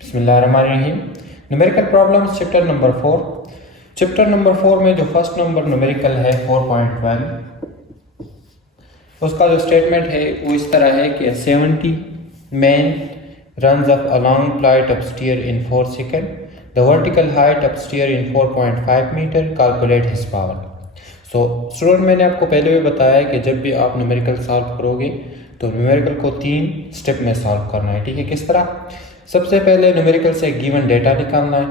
बिस्मिल्लाहिर्रहमानिर्रहीम। Numerical problems chapter number 4। Chapter number 4 में जो फर्स्ट नंबर न्यूमेरिकल है 4.1, उसका जो स्टेटमेंट है वो इस तरह है कि 70 man runs up a long flight upstairs in 4 seconds. The vertical height upstairs in 4.5 meter. Calculate his power. So student, मैंने आपको पहले भी बताया कि जब भी आप न्यूमेरिकल सॉल्व करोगे तो न्यूमेरिकल को 3 स्टेप में सॉल्व करना है। ठीक है, किस तरह? सबसे पहले न्यूमेरिकल से गिवन डेटा निकालना है,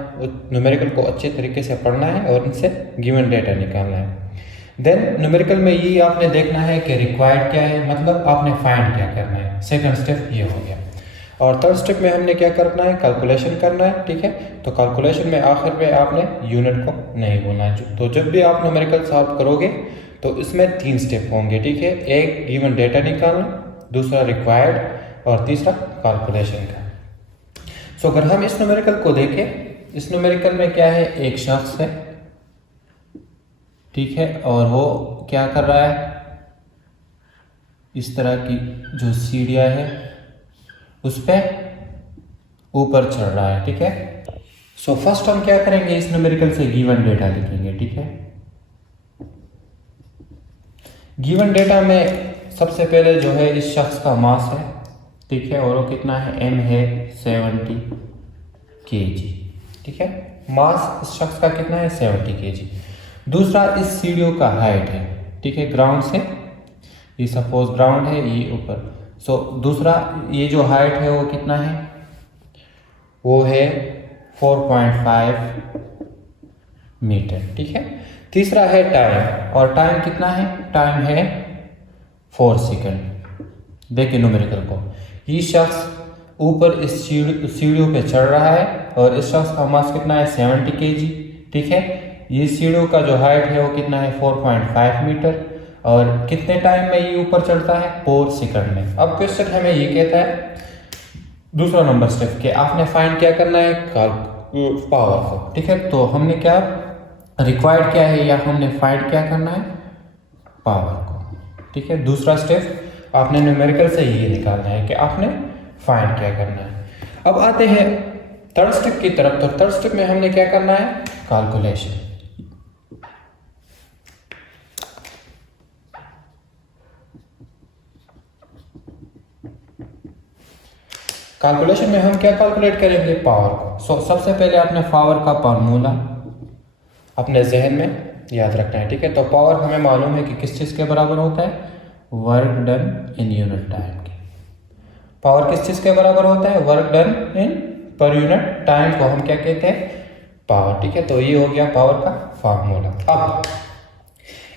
न्यूमेरिकल को अच्छे तरीके से पढ़ना है और इनसे गिवन डेटा निकालना है। देन न्यूमेरिकल में ये आपने देखना है कि रिक्वायर्ड क्या है, मतलब आपने फाइंड क्या करना है। सेकंड स्टेप ये हो गया। और थर्ड स्टेप में हमने क्या करना है, कैलकुलेशन करना है। ठीक है, तो कैलकुलेशन में आखिर में आपने यूनिट को नहीं भूलना है। तो जब भी आप न्यूमेरिकल सॉल्व करोगे तो इसमें 3 स्टेप होंगे। ठीक है, एक गिवन डेटा निकालना, दूसरा रिक्वायर्ड और तीसरा कैलकुलेशन का। सो अगर हम इस न्यूमेरिकल को देखें, इस न्यूमेरिकल में क्या है, एक शख्स है, ठीक है, और वो क्या कर रहा है, इस तरह की जो सीढ़ियाँ है उस पे ऊपर चढ़ रहा है। ठीक है, सो फर्स्ट हम क्या करेंगे, इस न्यूमेरिकल से गिवन डेटा लिखेंगे। ठीक है, गिवन डेटा में सबसे पहले जो है इस शख्स का मास है, ठीक है, और वो कितना है, m है 70 kg। ठीक है, मास इस शख्स का कितना है, 70 kg। दूसरा, इस सीढ़ियों का हाइट है, ठीक है, ग्राउंड से, ये सपोज ग्राउंड है, ये ऊपर। सो दूसरा, ये जो हाइट है वो कितना है, वो है 4.5 मीटर। ठीक है, तीसरा है टाइम, और टाइम कितना है, टाइम है 4 सेकंड। देखिए न्यूमेरिकल को, ये शख्स ऊपर इस सीढ़ियों पे चढ़ रहा है और इस शख्स का मास कितना है, 70 kg। ठीक है, ये सीढ़ियों का जो हाइट है वो कितना है, 4.5 मीटर, और कितने टाइम में ये ऊपर चढ़ता है, 4 सेकंड में। अब क्वेश्चन हमें ये कहता है दूसरा नंबर स्टेप के आपने फाइंड क्या करना है, पावर को। ठीक है, तो हमने क्या रिक्वायर्ड क्या है या हमने फाइंड क्या करना है, पावर को। ठीक है, दूसरा स्टेप आपने न्यूमेरिकल से ये निकालना है कि आपने फाइंड क्या करना है। अब आते हैं थर्ड स्टेप की तरफ। तो थर्ड स्टेप में हमने क्या करना है, कैलकुलेशन। कैलकुलेशन में हम क्या कैलकुलेट करेंगे, पावर को। सो सबसे पहले आपने पावर का फार्मूला अपने जहन में याद रखना है। ठीक है, तो पावर हमें मालूम है कि किस चीज़ के बराबर होता है, work done in unit time के। पावर किस चीज़ के बराबर होता है, work done in per unit time को हम क्या कहते हैं, पावर। ठीक है, तो ये हो गया पावर का फार्मूला। अब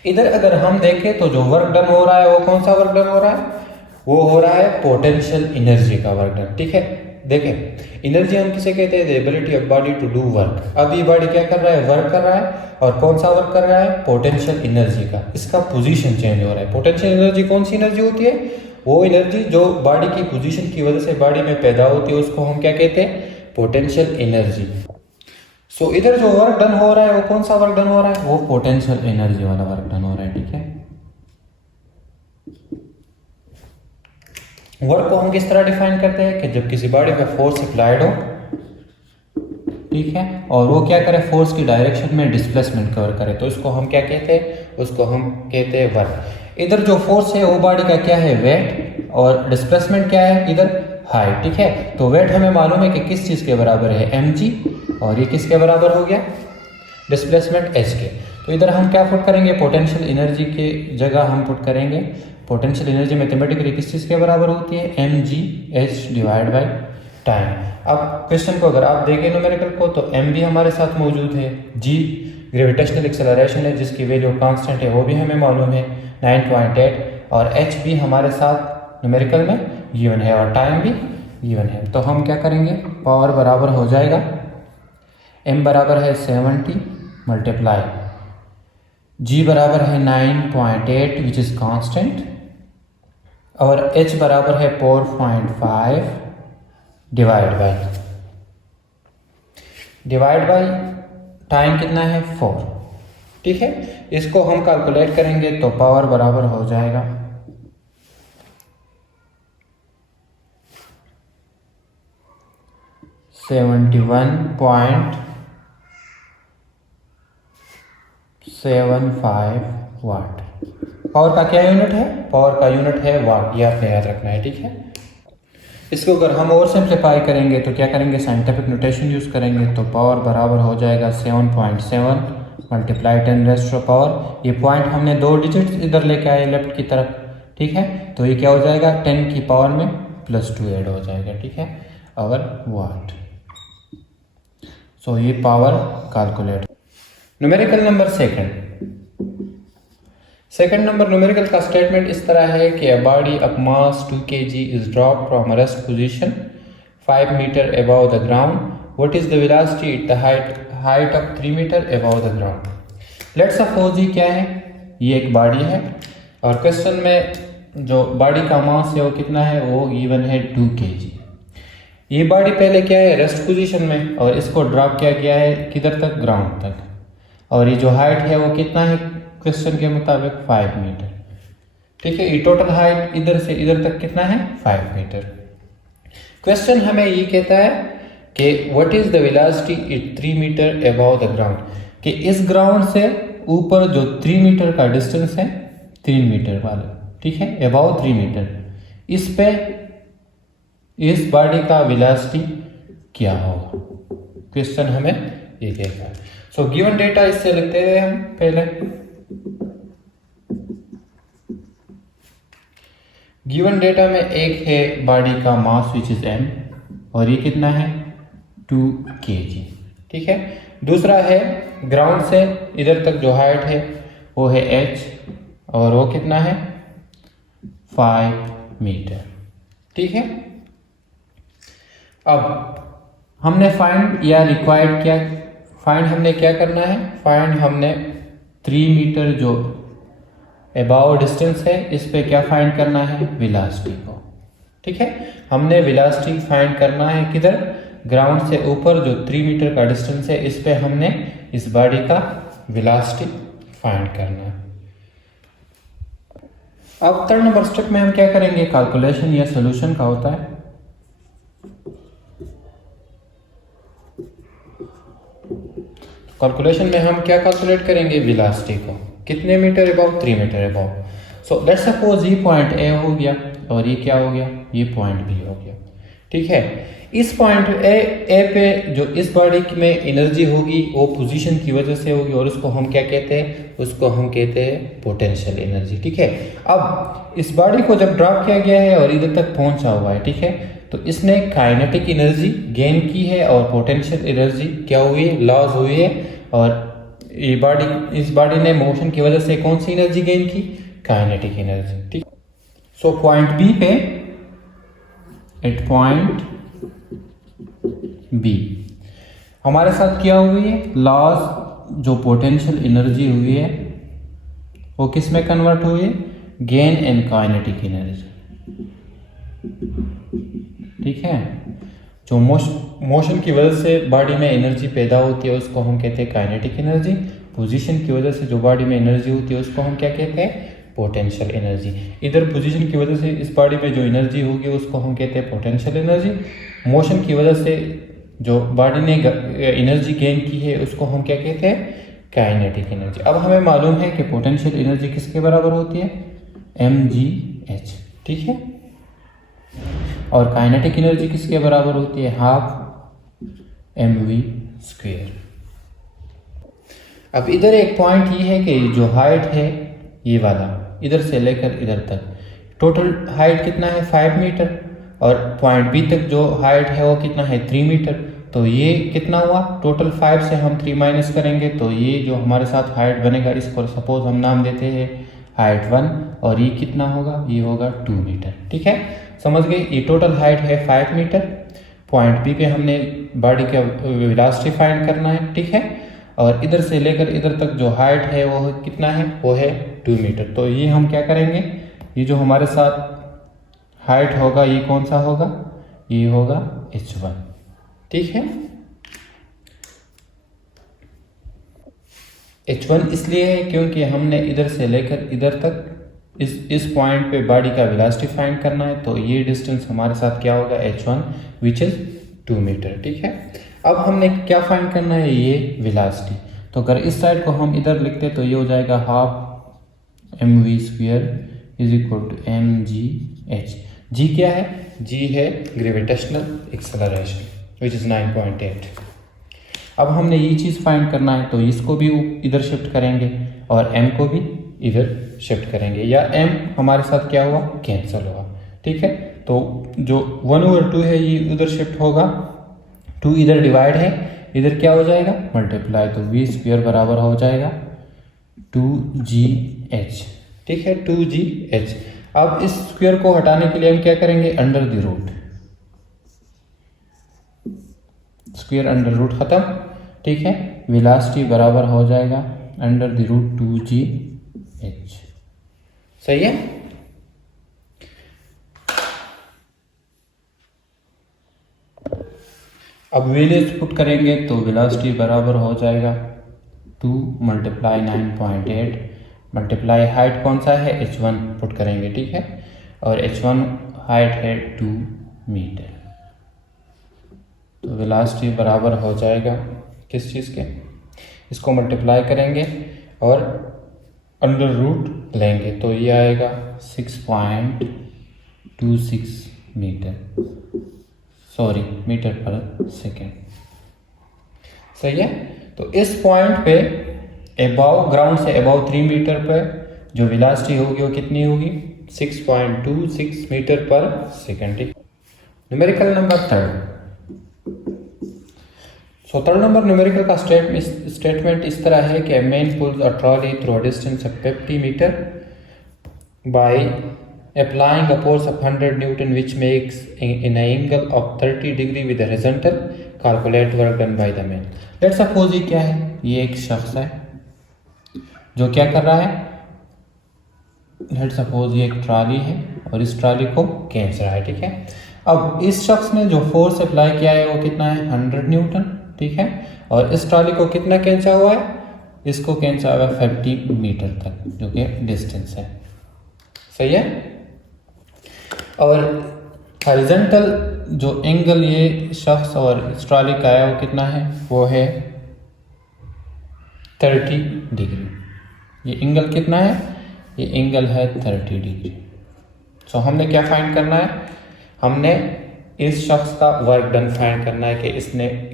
इधर अगर हम देखें तो जो वर्क डन हो रहा है वो कौन सा वर्क डन हो रहा है, वो हो रहा है पोटेंशियल एनर्जी का वर्क डन। ठीक है, देखें एनर्जी हम किसे कहते हैं, the ability of body to do work. अब ये बॉडी क्या कर रहा है, वर्क कर रहा है, और कौन सा वर्क कर रहा है, पोटेंशियल एनर्जी का। इसका पोजीशन चेंज हो रहा है। पोटेंशियल एनर्जी कौन सी एनर्जी होती है, वो एनर्जी जो बॉडी की पोजीशन की वजह से बॉडी में पैदा होती है, उसको हम क्या कहते हैं, पोटेंशियल एनर्जी। सो इधर जो वर्क डन हो रहा है वो कौन सा वर्क डन हो रहा है, वो पोटेंशियल एनर्जी वाला वर्क डन हो रहा है। ठीक है, वर्क को हम किस तरह डिफाइन करते हैं कि जब किसी बॉडी पे फोर्स अप्लाइड हो, ठीक है, और वो क्या करे, फोर्स की डायरेक्शन में डिस्प्लेसमेंट कवर करे, तो इसको हम क्या कहते हैं, उसको हम कहते हैं वर्क। इधर जो फोर्स है वो बॉडी का क्या है, वेट, और डिस्प्लेसमेंट क्या है, इधर हाइट। ठीक है, तो वेट हमें मालूम है कि किस चीज़ के बराबर है, mg, और ये किसके बराबर हो गया, डिस्प्लेसमेंट h के। तो इधर हम क्या पुट करेंगे, पोटेंशियल एनर्जी के जगह हम पुट करेंगे, पोटेंशियल एनर्जी मैथमेटिकली किस चीज़ के बराबर होती है, mgh डिवाइड बाई टाइम। अब क्वेश्चन को अगर आप देखें न्यूमेरिकल को, तो m भी हमारे साथ मौजूद है, g ग्रेविटेशनल एक्सेलरेशन है जिसकी वैल्यू कांस्टेंट है वो भी हमें मालूम है 9.8, और h भी हमारे साथ न्यूमेरिकल में गिवन है, और टाइम भी गिवन है। तो हम क्या करेंगे, पावर बराबर हो जाएगा, m बराबर है 70 मल्टीप्लाई g बराबर है 9.8 विच इज़ कांस्टेंट, और h बराबर है 4.5 डिवाइड बाई टाइम कितना है, 4। ठीक है, इसको हम कैलकुलेट करेंगे तो पावर बराबर हो जाएगा 70 71.75 वाट। पावर का क्या यूनिट है? पावर का यूनिट है वाट, ये आपने याद रखना है, ठीक है। इसको अगर हम और सिंप्लीफाई करेंगे तो क्या करेंगे, साइंटिफिक नोटेशन यूज़ करेंगे, तो पावर बराबर हो जाएगा 7.7 मल्टीप्लाई 10⁻⁴ पावर। ये पॉइंट हमने 2 डिजिट इधर लेके आए लेफ्ट की तरफ, ठीक है, तो ये क्या हो जाएगा 10 की पावर में +2 ऐड हो जाएगा, ठीक है, और वाट। सो ये power calculate. Numerical number second number numerical का स्टेटमेंट इस तरह है कि a body of mass 2 kg is dropped from rest position 5 metre above the ground. What is the velocity at the height of 3 metre above the ground. Let's suppose ये क्या है, ये एक बॉडी है और क्वेश्चन में जो बॉडी का मास है वो कितना है, वो गिवन है 2 kg। ये बॉडी पहले क्या है, रेस्ट पोजीशन में, और इसको ड्रॉप किया गया है किधर तक, ग्राउंड तक, और ये जो हाइट है वो कितना है क्वेश्चन के मुताबिक 5 मीटर, ठीक है। ये टोटल हाइट इधर से इधर तक कितना है, 5 मीटर। क्वेश्चन हमें ये कहता है कि what is the velocity at 3 metre above the ground, कि इस ग्राउंड से ऊपर जो 3 मीटर का डिस्टेंस है, 3 मीटर वाला, ठीक है, अबव 3 मीटर, इस पे इस बॉडी का वेलोसिटी क्या होगा, क्वेश्चन हमें ये कहता है। सो गिवन डेटा इससे लिखते हैं हम पहले। गिवन डेटा में एक है बॉडी का मास विच इज m, और ये कितना है 2 kg, ठीक है। दूसरा है ग्राउंड से इधर तक जो हाइट है वो है h, और वो कितना है 5 मीटर, ठीक है। अब हमने फाइंड या रिक्वायर्ड क्या, फाइंड हमने क्या करना है, फाइंड हमने 3 मीटर जो अबाउ डिस्टेंस है इस पे क्या फाइंड करना है, वेलोसिटी को, ठीक है। हमने वेलोसिटी फाइंड करना है किधर, ग्राउंड से ऊपर जो 3 मीटर का डिस्टेंस है इस पे हमने इस बॉडी का वेलोसिटी फाइंड करना है। अब 3rd नंबर स्टेप में हम क्या करेंगे, कैलकुलेशन या सोल्यूशन का होता है। कैलकुलेशन में हम क्या कैलकुलेट करेंगे, वेलोसिटी को, कितने metre above, 3 metre above. So let's suppose ये पॉइंट ए हो गया और ये क्या हो गया, ये पॉइंट बी हो गया, ठीक है। इस पॉइंट ए पे जो इस बॉडी में एनर्जी होगी वो पोजीशन की वजह से होगी, और उसको हम क्या कहते हैं, उसको हम कहते हैं पोटेंशियल एनर्जी, ठीक है। अब इस बॉडी को जब ड्रॉप किया गया है और इधर तक पहुंचा हुआ है, ठीक है, तो इसने काइनेटिक एनर्जी गेन की है और पोटेंशियल एनर्जी क्या हुई है, लॉस हुई है, और ये बॉडी, इस बॉडी ने मोशन की वजह से कौन सी एनर्जी गेन की, काइनेटिक एनर्जी, ठीक। सो पॉइंट बी पे, एट पॉइंट बी हमारे साथ क्या हुई है, लॉस जो पोटेंशियल एनर्जी हुई है वो किस में कन्वर्ट हुई है, गेन इन काइनेटिक एनर्जी, ठीक है। जो मोशन की वजह से बॉडी में एनर्जी पैदा होती है उसको हम कहते हैं काइनेटिक एनर्जी। पोजीशन की वजह से जो बॉडी में एनर्जी होती है उसको हम क्या कहते हैं, पोटेंशियल एनर्जी। इधर पोजीशन की वजह से इस बॉडी में जो एनर्जी होगी उसको हम कहते हैं पोटेंशियल एनर्जी। मोशन की वजह से जो बॉडी ने एनर्जी गेन की है उसको हम क्या कहते हैं, काइनेटिक एनर्जी। अब हमें मालूम है कि पोटेंशियल एनर्जी किसके बराबर होती है, mgh, ठीक है, और काइनेटिक एनर्जी किसके बराबर होती है, 12 mv²। अब इधर एक पॉइंट ये है कि जो हाइट है ये वाला इधर से लेकर इधर तक टोटल हाइट कितना है, 5 मीटर, और पॉइंट बी तक जो हाइट है वो कितना है, 3 मीटर। तो ये कितना हुआ, टोटल 5 से हम 3 माइनस करेंगे तो ये जो हमारे साथ हाइट बनेगा इसको सपोज हम नाम देते हैं हाइट 1, और ये कितना होगा, ये होगा 2 मीटर, ठीक है, समझ गए। ये टोटल हाइट है 5 मीटर। पॉइंट बी पे हमने बॉडी का वेलोसिटी फाइंड करना है, ठीक है, और इधर से लेकर इधर तक जो हाइट है वो कितना है, वो है 2 मीटर। तो ये हम क्या करेंगे, ये जो हमारे साथ हाइट होगा ये कौन सा होगा, ये होगा h1, ठीक है। h1 इसलिए है क्योंकि हमने इधर से लेकर इधर तक इस पॉइंट पे बॉडी का वेलोसिटी फाइंड करना है, तो ये डिस्टेंस हमारे साथ क्या होगा, h1 विच इज 2 मीटर। ठीक है, अब हमने क्या फाइंड करना है, ये वेलोसिटी। तो अगर इस साइड को हम इधर लिखते तो ये हो जाएगा half mv square is equal to mgh। जी क्या है, जी है ग्रेविटेशनल एक्सेलरेशन विच इज़ 9.8। अब हमने ये चीज़ फाइंड करना है तो इसको भी इधर शिफ्ट करेंगे और m को भी इधर शिफ्ट करेंगे, या m हमारे साथ क्या हुआ, कैंसिल हुआ। ठीक है, तो जो 1/2 है ये उधर शिफ्ट होगा, 2 इधर डिवाइड है, इधर क्या हो जाएगा, मल्टीप्लाई, तो v स्क्वायर बराबर हो जाएगा 2gh। ठीक है, 2gh। अब इस स्क्वायर को हटाने के लिए हम क्या करेंगे, under the root, square under root खत्म। ठीक है, वेलोसिटी बराबर हो जाएगा अंडर द रूट 2gh। सही है। अब वैल्यूज पुट करेंगे तो वेलोसिटी बराबर हो जाएगा 2 मल्टीप्लाई 9.8 मल्टीप्लाई हाइट कौन सा है, h1 पुट करेंगे। ठीक है, और h1 हाइट है 2 मीटर। तो वेलोसिटी बराबर हो जाएगा किस चीज़ के, इसको मल्टीप्लाई करेंगे और अंडर रूट लेंगे तो ये आएगा 6.26 metre, sorry metre per second. सही है, तो इस पॉइंट पे अबाव ग्राउंड से अबाव 3 मीटर पर जो वेलोसिटी होगी वो कितनी होगी, 6.26 मीटर पर सेकेंड। ठीक, numerical number 3। So 3rd number numerical का स्टेटमेंट इस तरह है कि man pulls a trolley through a distance of 50 metre by applying a force of 100 Newton which makes an angle of 30 degree with the horizontal. Calculate work done by the man. Let's suppose ये क्या है, ये एक शख्स है जो क्या कर रहा है, लेट्स सपोज ये एक ट्रॉली है और इस ट्रॉली को खींच रहा है। ठीक है, अब इस शख्स ने जो फोर्स अप्लाई किया है वो कितना है, 100 न्यूटन। ठीक है, और इस ट्रॉली को कितना खींचा हुआ है, इसको खींचा हुआ है 50 मीटर तक जो कि डिस्टेंस है। सही है, और हॉरिजॉन्टल जो एंगल ये शख्स और इस ट्रॉली का है वो कितना है, वो है 30 डिग्री। ये एंगल कितना है, ये एंगल है 30 डिग्री। सो हमने क्या फाइंड करना है, हमने इस शख्स का वर्क डन फाइंड करना है कि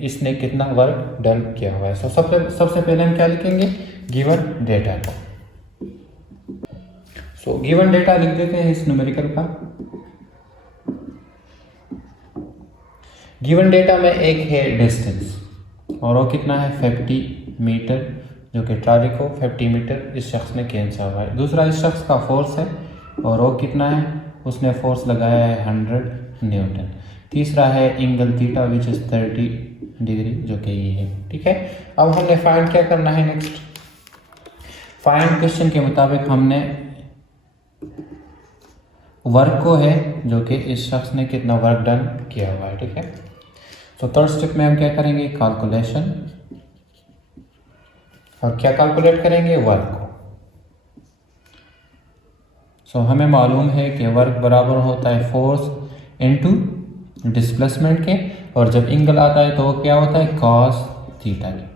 इसने कितना वर्क डन किया हुआ है। सो सबसे पहले हम क्या लिखेंगे, गिवन डेटा को। सो गिवन डेटा लिख देते हैं इस न्यूमेरिकल का। गिवन डेटा में एक है डिस्टेंस और वो कितना है 50 मीटर, जो कि ट्रॉली को 50 मीटर इस शख्स ने खींचा हुआ है। दूसरा इस शख्स का फोर्स है और वो कितना है, उसने फोर्स लगाया है 100 न्यूटन। तीसरा है angle theta which is 30 degree जो कि ये है। ठीक है, अब हमने फाइंड क्या करना है, नेक्स्ट फाइंड क्वेश्चन के मुताबिक हमने वर्क को है जो कि इस शख्स ने कितना वर्क डन किया हुआ है। ठीक है, तो 3rd स्टेप में हम क्या करेंगे, कैलकुलेशन, और क्या कैलकुलेट करेंगे, वर्क को। सो हमें मालूम है कि वर्क बराबर होता है फोर्स इनटू डिस्प्लेसमेंट के, और जब एंगल आता है तो वो क्या होता है, कॉस थीटा के,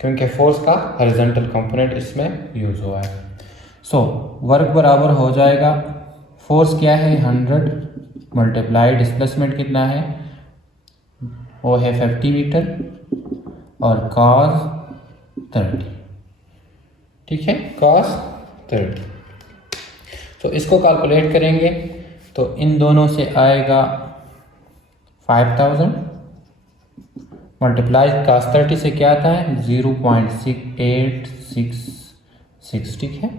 क्योंकि फोर्स का हॉरिजॉन्टल कंपोनेंट इसमें यूज हुआ है। सो वर्क बराबर हो जाएगा, फोर्स क्या है 100 मल्टीप्लाई डिस्प्लेसमेंट कितना है, वो है 50 मीटर और cos 30। ठीक है, cos 30। तो इसको कैलकुलेट करेंगे तो इन दोनों से आएगा 5000 मल्टीप्लाई cos 30 से क्या आता है 0.6866। ठीक है,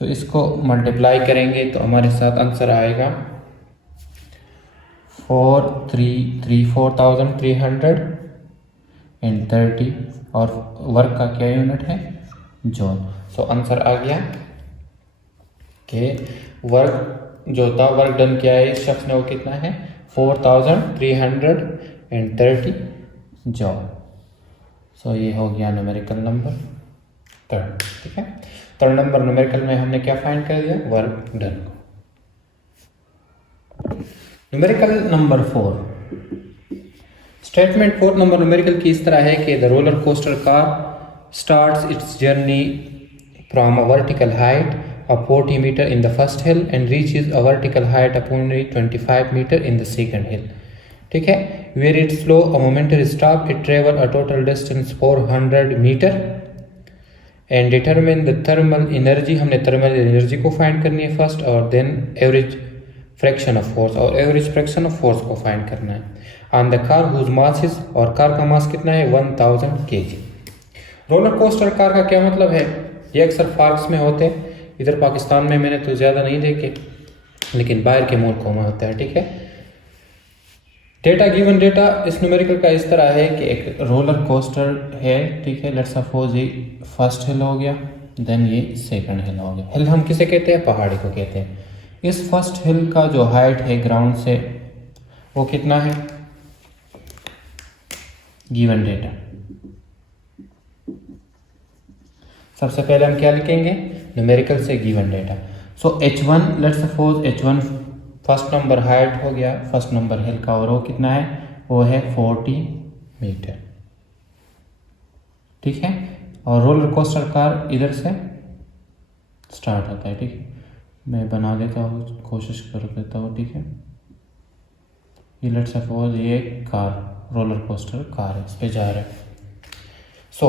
तो इसको मल्टीप्लाई करेंगे तो हमारे साथ आंसर आएगा 4330 और वर्क का क्या यूनिट है, जॉल। सो आंसर आ गया कि वर्क जो था वर्क डन किया है इस शख्स ने वो कितना है 4330 जॉल। सो ये हो गया न्यूमेरिकल नंबर 3rd। ठीक है, 3rd नंबर न्यूमेरिकल में हमने क्या फाइंड कर दिया, वर्क डन को। Numerical number 4। Statement 4 number numerical की इस तरह है कि the roller coaster car starts it's journey from a vertical height of 40 meter in the first hill and reaches a vertical height of only 25 meter in the second hill. ठीक है, where it slow a momentary stop, it travel a total distance 400 meter and determine the thermal energy. हमने thermal energy को find करनी है first और then average fraction of force और average fraction of force को find करना है on the car whose mass is, और कार का मास कितना है 1000 kg. रोलर कोस्टर कार का क्या मतलब है? ये अक्सर पार्क्स में होते हैं, इधर पाकिस्तान में मैंने तो ज़्यादा नहीं देखे, लेकिन बाहर के मुल्कों में होता है. ठीक है, डेटा गिवन डेटा इस न्यूमेरिकल का इस तरह है कि एक रोलर कोस्टर है. ठीक है, लेट्स सपोज ये फर्स्ट हिल हो गया, देन ये सेकंड हिल हो गया. हिल हम किसे कहते हैं? पहाड़ी को कहते हैं. इस फर्स्ट हिल का जो हाइट है ग्राउंड से वो कितना है? Given data. सबसे पहले हम क्या लिखेंगे? न्यूमेरिकल से given data. So h1, let's suppose h1 first number height हो गया फर्स्ट नंबर हिल का, और वो कितना है? वो है 40 मीटर. ठीक है, और रोलर कोस्टर कार इधर से स्टार्ट होता है. ठीक है, मैं बना देता हूँ, कोशिश कर देता हूँ. ठीक है, ये लेट्स सपोज ये कार रोलर कोस्टर कार है, इस पे जा रहा है. सो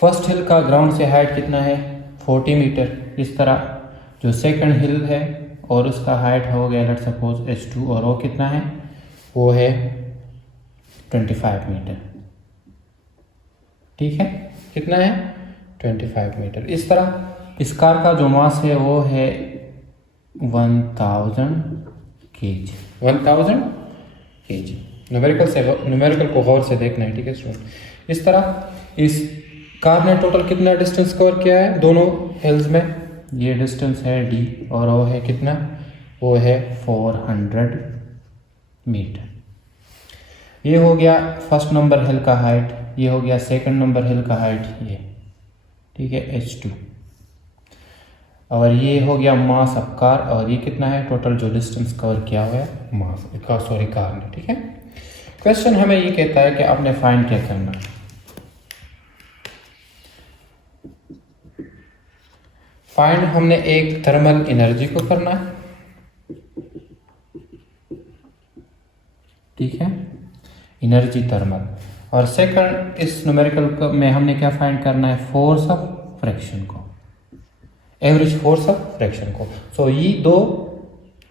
फर्स्ट हिल का ग्राउंड से हाइट कितना है? 40 मीटर. इस तरह जो सेकंड हिल है और उसका हाइट हो गया लेट्स सपोज h2, और वो कितना है? वो है 25 मीटर. ठीक है, कितना है? 25 मीटर. इस तरह इस कार का जो मास है वो है 1000 kg. 1000 kg. न्यूमेरिकल को गौर से देखना है. ठीक है स्टूडेंट, इस तरह इस कार ने टोटल कितना डिस्टेंस कवर किया है दोनों हिल्स में? ये डिस्टेंस है d, और वो है कितना? वो है 400 मीटर. ये हो गया फर्स्ट नंबर हिल का हाइट, ये हो गया सेकंड नंबर हिल का हाइट ये. ठीक है, h2, और ये हो गया मास ऑफ कार, और ये कितना है टोटल जो डिस्टेंस कवर किया हुआ है मास का, सॉरी कार ने. ठीक है, क्वेश्चन हमें ये कहता है कि आपने फाइंड क्या करना. फाइंड हमने एक थर्मल एनर्जी को करना है. ठीक है, एनर्जी थर्मल, और सेकंड इस न्यूमेरिकल में हमने क्या फाइंड करना है? फोर्स ऑफ फ्रैक्शन को, एवरेज फोर्स ऑफ फ्रैक्शन को. सो ये दो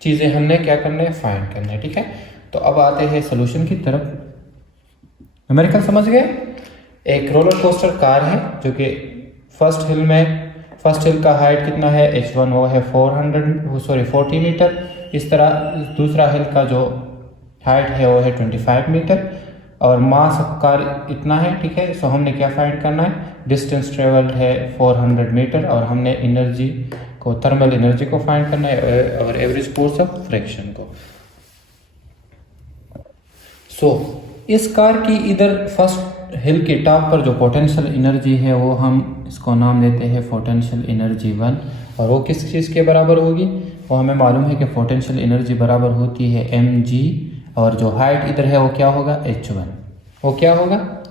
चीजें हमने क्या करना है? फाइंड करना है. ठीक है, तो अब आते हैं सोल्यूशन की तरफ. न्यूमेरिकल समझ गए? एक रोलर कोस्टर कार है जो कि फर्स्ट हिल का हाइट कितना है? h1, वो है 40 मीटर. इस तरह दूसरा हिल का जो हाइट है वो है 25 मीटर, और मास ऑफ कार इतना है. ठीक है, सो हमने क्या फाइंड करना है? डिस्टेंस ट्रेवल्ड है 400 मीटर, और हमने एनर्जी को, थर्मल एनर्जी को फाइंड करना है, और एवरेज फोर्स ऑफ फ्रैक्शन को. सो इस कार की इधर फर्स्ट हिल के टॉप पर जो पोटेंशियल एनर्जी है वो हम इसको नाम देते हैं पोटेंशियल एनर्जी 1, और वो किस चीज़ के बराबर होगी? वो हमें मालूम है कि पोटेंशियल एनर्जी बराबर होती है mg, और जो हाइट इधर है वो क्या होगा? h1. वो क्या होगा?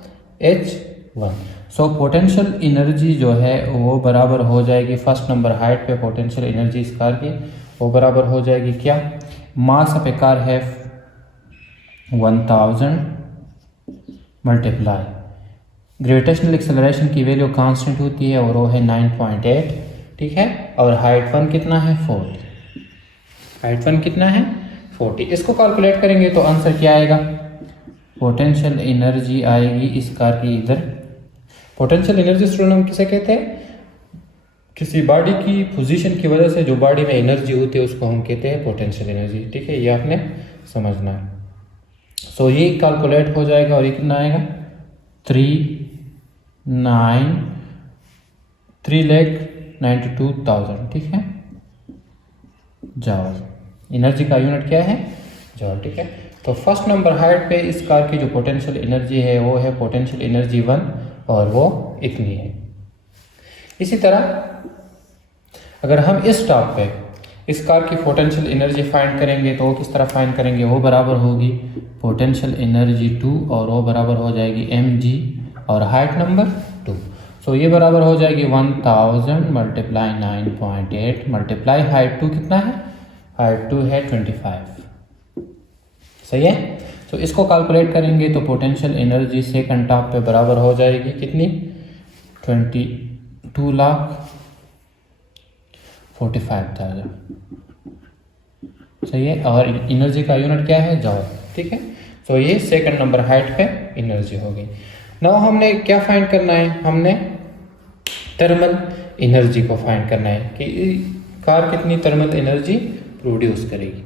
h1. सो पोटेंशियल एनर्जी जो है वो बराबर हो जाएगी फर्स्ट नंबर हाइट पे पोटेंशियल एनर्जी इस कार की, वो बराबर हो जाएगी क्या? मास ऑफ ए कार है 1000 मल्टीप्लाई ग्रेविटेशनल एक्सेलरेशन की वैल्यू कांस्टेंट होती है, और वो है 9.8. ठीक है, और हाइट 1 कितना है? 40. हाइट 1 कितना है? 40. इसको कैलकुलेट करेंगे तो आंसर क्या आएगा? पोटेंशियल एनर्जी आएगी इस कार की इधर. पोटेंशियल एनर्जी स्टूडेंट हम किसे कहते हैं? किसी बॉडी की पोजीशन की वजह से जो बॉडी में एनर्जी होती है उसको हम कहते हैं पोटेंशियल एनर्जी. ठीक है, ये आपने समझना है. सो ये कैलकुलेट हो जाएगा, और ये कितना आएगा? 3,92,000. ठीक है, जॉल. एनर्जी का यूनिट क्या है? जॉल. ठीक है, तो फर्स्ट नंबर हाइट पे इस कार की जो पोटेंशियल एनर्जी है वो है पोटेंशियल एनर्जी 1, और वो इतनी है. इसी तरह अगर हम इस टॉप पे इस कार की पोटेंशियल एनर्जी फाइंड करेंगे तो वो किस तरह फाइंड करेंगे, वो बराबर होगी पोटेंशियल एनर्जी 2 और वो बराबर हो जाएगी mg और हाइट नंबर 2। सो ये बराबर हो जाएगी 1000 मल्टीप्लाई 9.8 मल्टीप्लाई हाइट 2 कितना है, हाइट 2 है 25। सही है। तो इसको कैलकुलेट करेंगे तो पोटेंशियल एनर्जी सेकंड टॉप पे बराबर हो जाएगी कितनी, 22,45,000। सही है। और एनर्जी का यूनिट क्या है, जॉल। ठीक है। तो ये सेकंड नंबर हाइट पे एनर्जी हो गई। नाउ हमने क्या फाइंड करना है, हमने थर्मल एनर्जी को फाइंड करना है कि कार कितनी थर्मल एनर्जी प्रोड्यूस करेगी।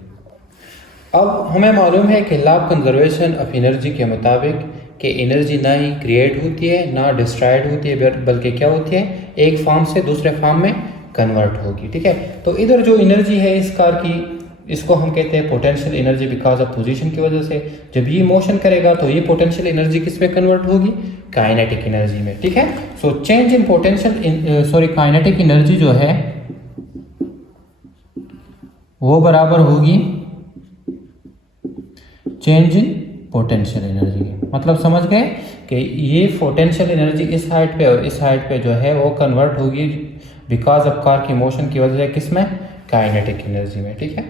अब हमें मालूम है कि law of conservation of energy के मुताबिक कि एनर्जी ना ही क्रिएट होती है ना डिस्ट्रॉयड होती है, बल्कि क्या होती है, एक फॉर्म से दूसरे फॉर्म में कन्वर्ट होगी। ठीक है। तो इधर जो एनर्जी है इस कार की, इसको हम कहते हैं potential energy because of position की वजह से। जब ये मोशन करेगा तो ये पोटेंशियल एनर्जी किस में कन्वर्ट होगी, काइनेटिक एनर्जी में। ठीक है। So change in potential kinetic energy जो है वो बराबर होगी चेंज इन पोटेंशियल एनर्जी की। मतलब समझ गए कि ये पोटेंशियल एनर्जी इस हाइट पे और इस हाइट पे जो है वो कन्वर्ट होगी बिकॉज ऑफ कार की मोशन की वजह से किस में, काइनेटिक एनर्जी में। ठीक है।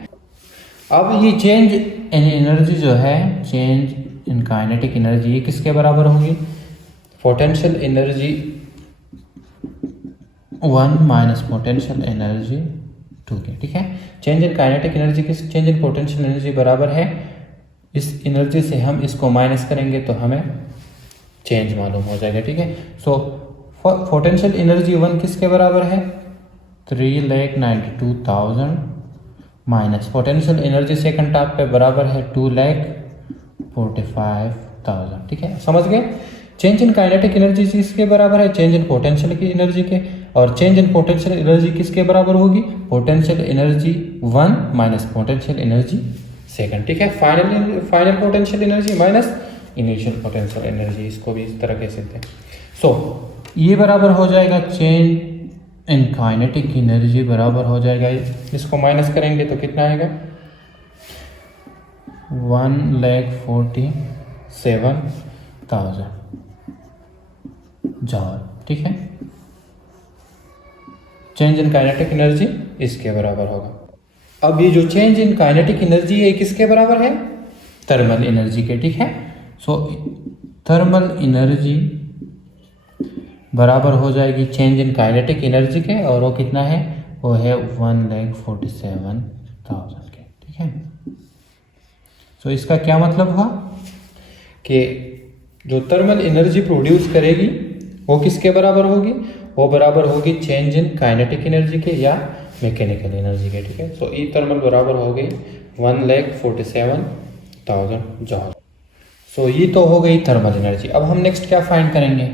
अब ये चेंज इन एनर्जी जो है, चेंज इन काइनेटिक एनर्जी, ये किसके बराबर होगी, potential energy 1 minus potential energy 2 के। ठीक है। चेंज इन काइनेटिक एनर्जी किस, चेंज इन पोटेंशियल एनर्जी बराबर है, इस एनर्जी से हम इसको माइनस करेंगे तो हमें चेंज मालूम हो जाएगा। ठीक है। सो पोटेंशियल एनर्जी 1 किसके बराबर है, 3,92,000 minus potential energy second top पे बराबर है 2,45,000। ठीक है। समझ गए। चेंज इन काइनेटिक एनर्जी किसके बराबर है, चेंज इन पोटेंशियल की एनर्जी के। और चेंज इन पोटेंशियल एनर्जी किसके बराबर होगी, potential energy 1 minus potential energy second. ठीक है। Final potential energy minus initial potential energy, इसको भी इस तरह कह सकते हैं। सो ये बराबर हो जाएगा चेंज इन काइनेटिक एनर्जी बराबर हो जाएगा, इसको माइनस करेंगे तो कितना आएगा, 1,47,000 जॉल। ठीक है। चेंज इन काइनेटिक एनर्जी इसके बराबर होगा। अब ये जो चेंज इन काइनेटिक एनर्जी है किसके बराबर है, थर्मल एनर्जी के। ठीक है। सो थर्मल एनर्जी बराबर हो जाएगी चेंज इन काइनेटिक एनर्जी के, और वो कितना है, वो है 1,47,000 के। ठीक है। सो इसका क्या मतलब हुआ कि जो थर्मल एनर्जी प्रोड्यूस करेगी वो किसके बराबर होगी, वो बराबर होगी चेंज इन काइनेटिक एनर्जी के या मैकेनिकल एनर्जी के। ठीक है। सो ई थर्मल बराबर हो गई 1,47,000 जॉल। सो ये तो हो गई थर्मल एनर्जी। अब हम नेक्स्ट क्या फाइंड करेंगे,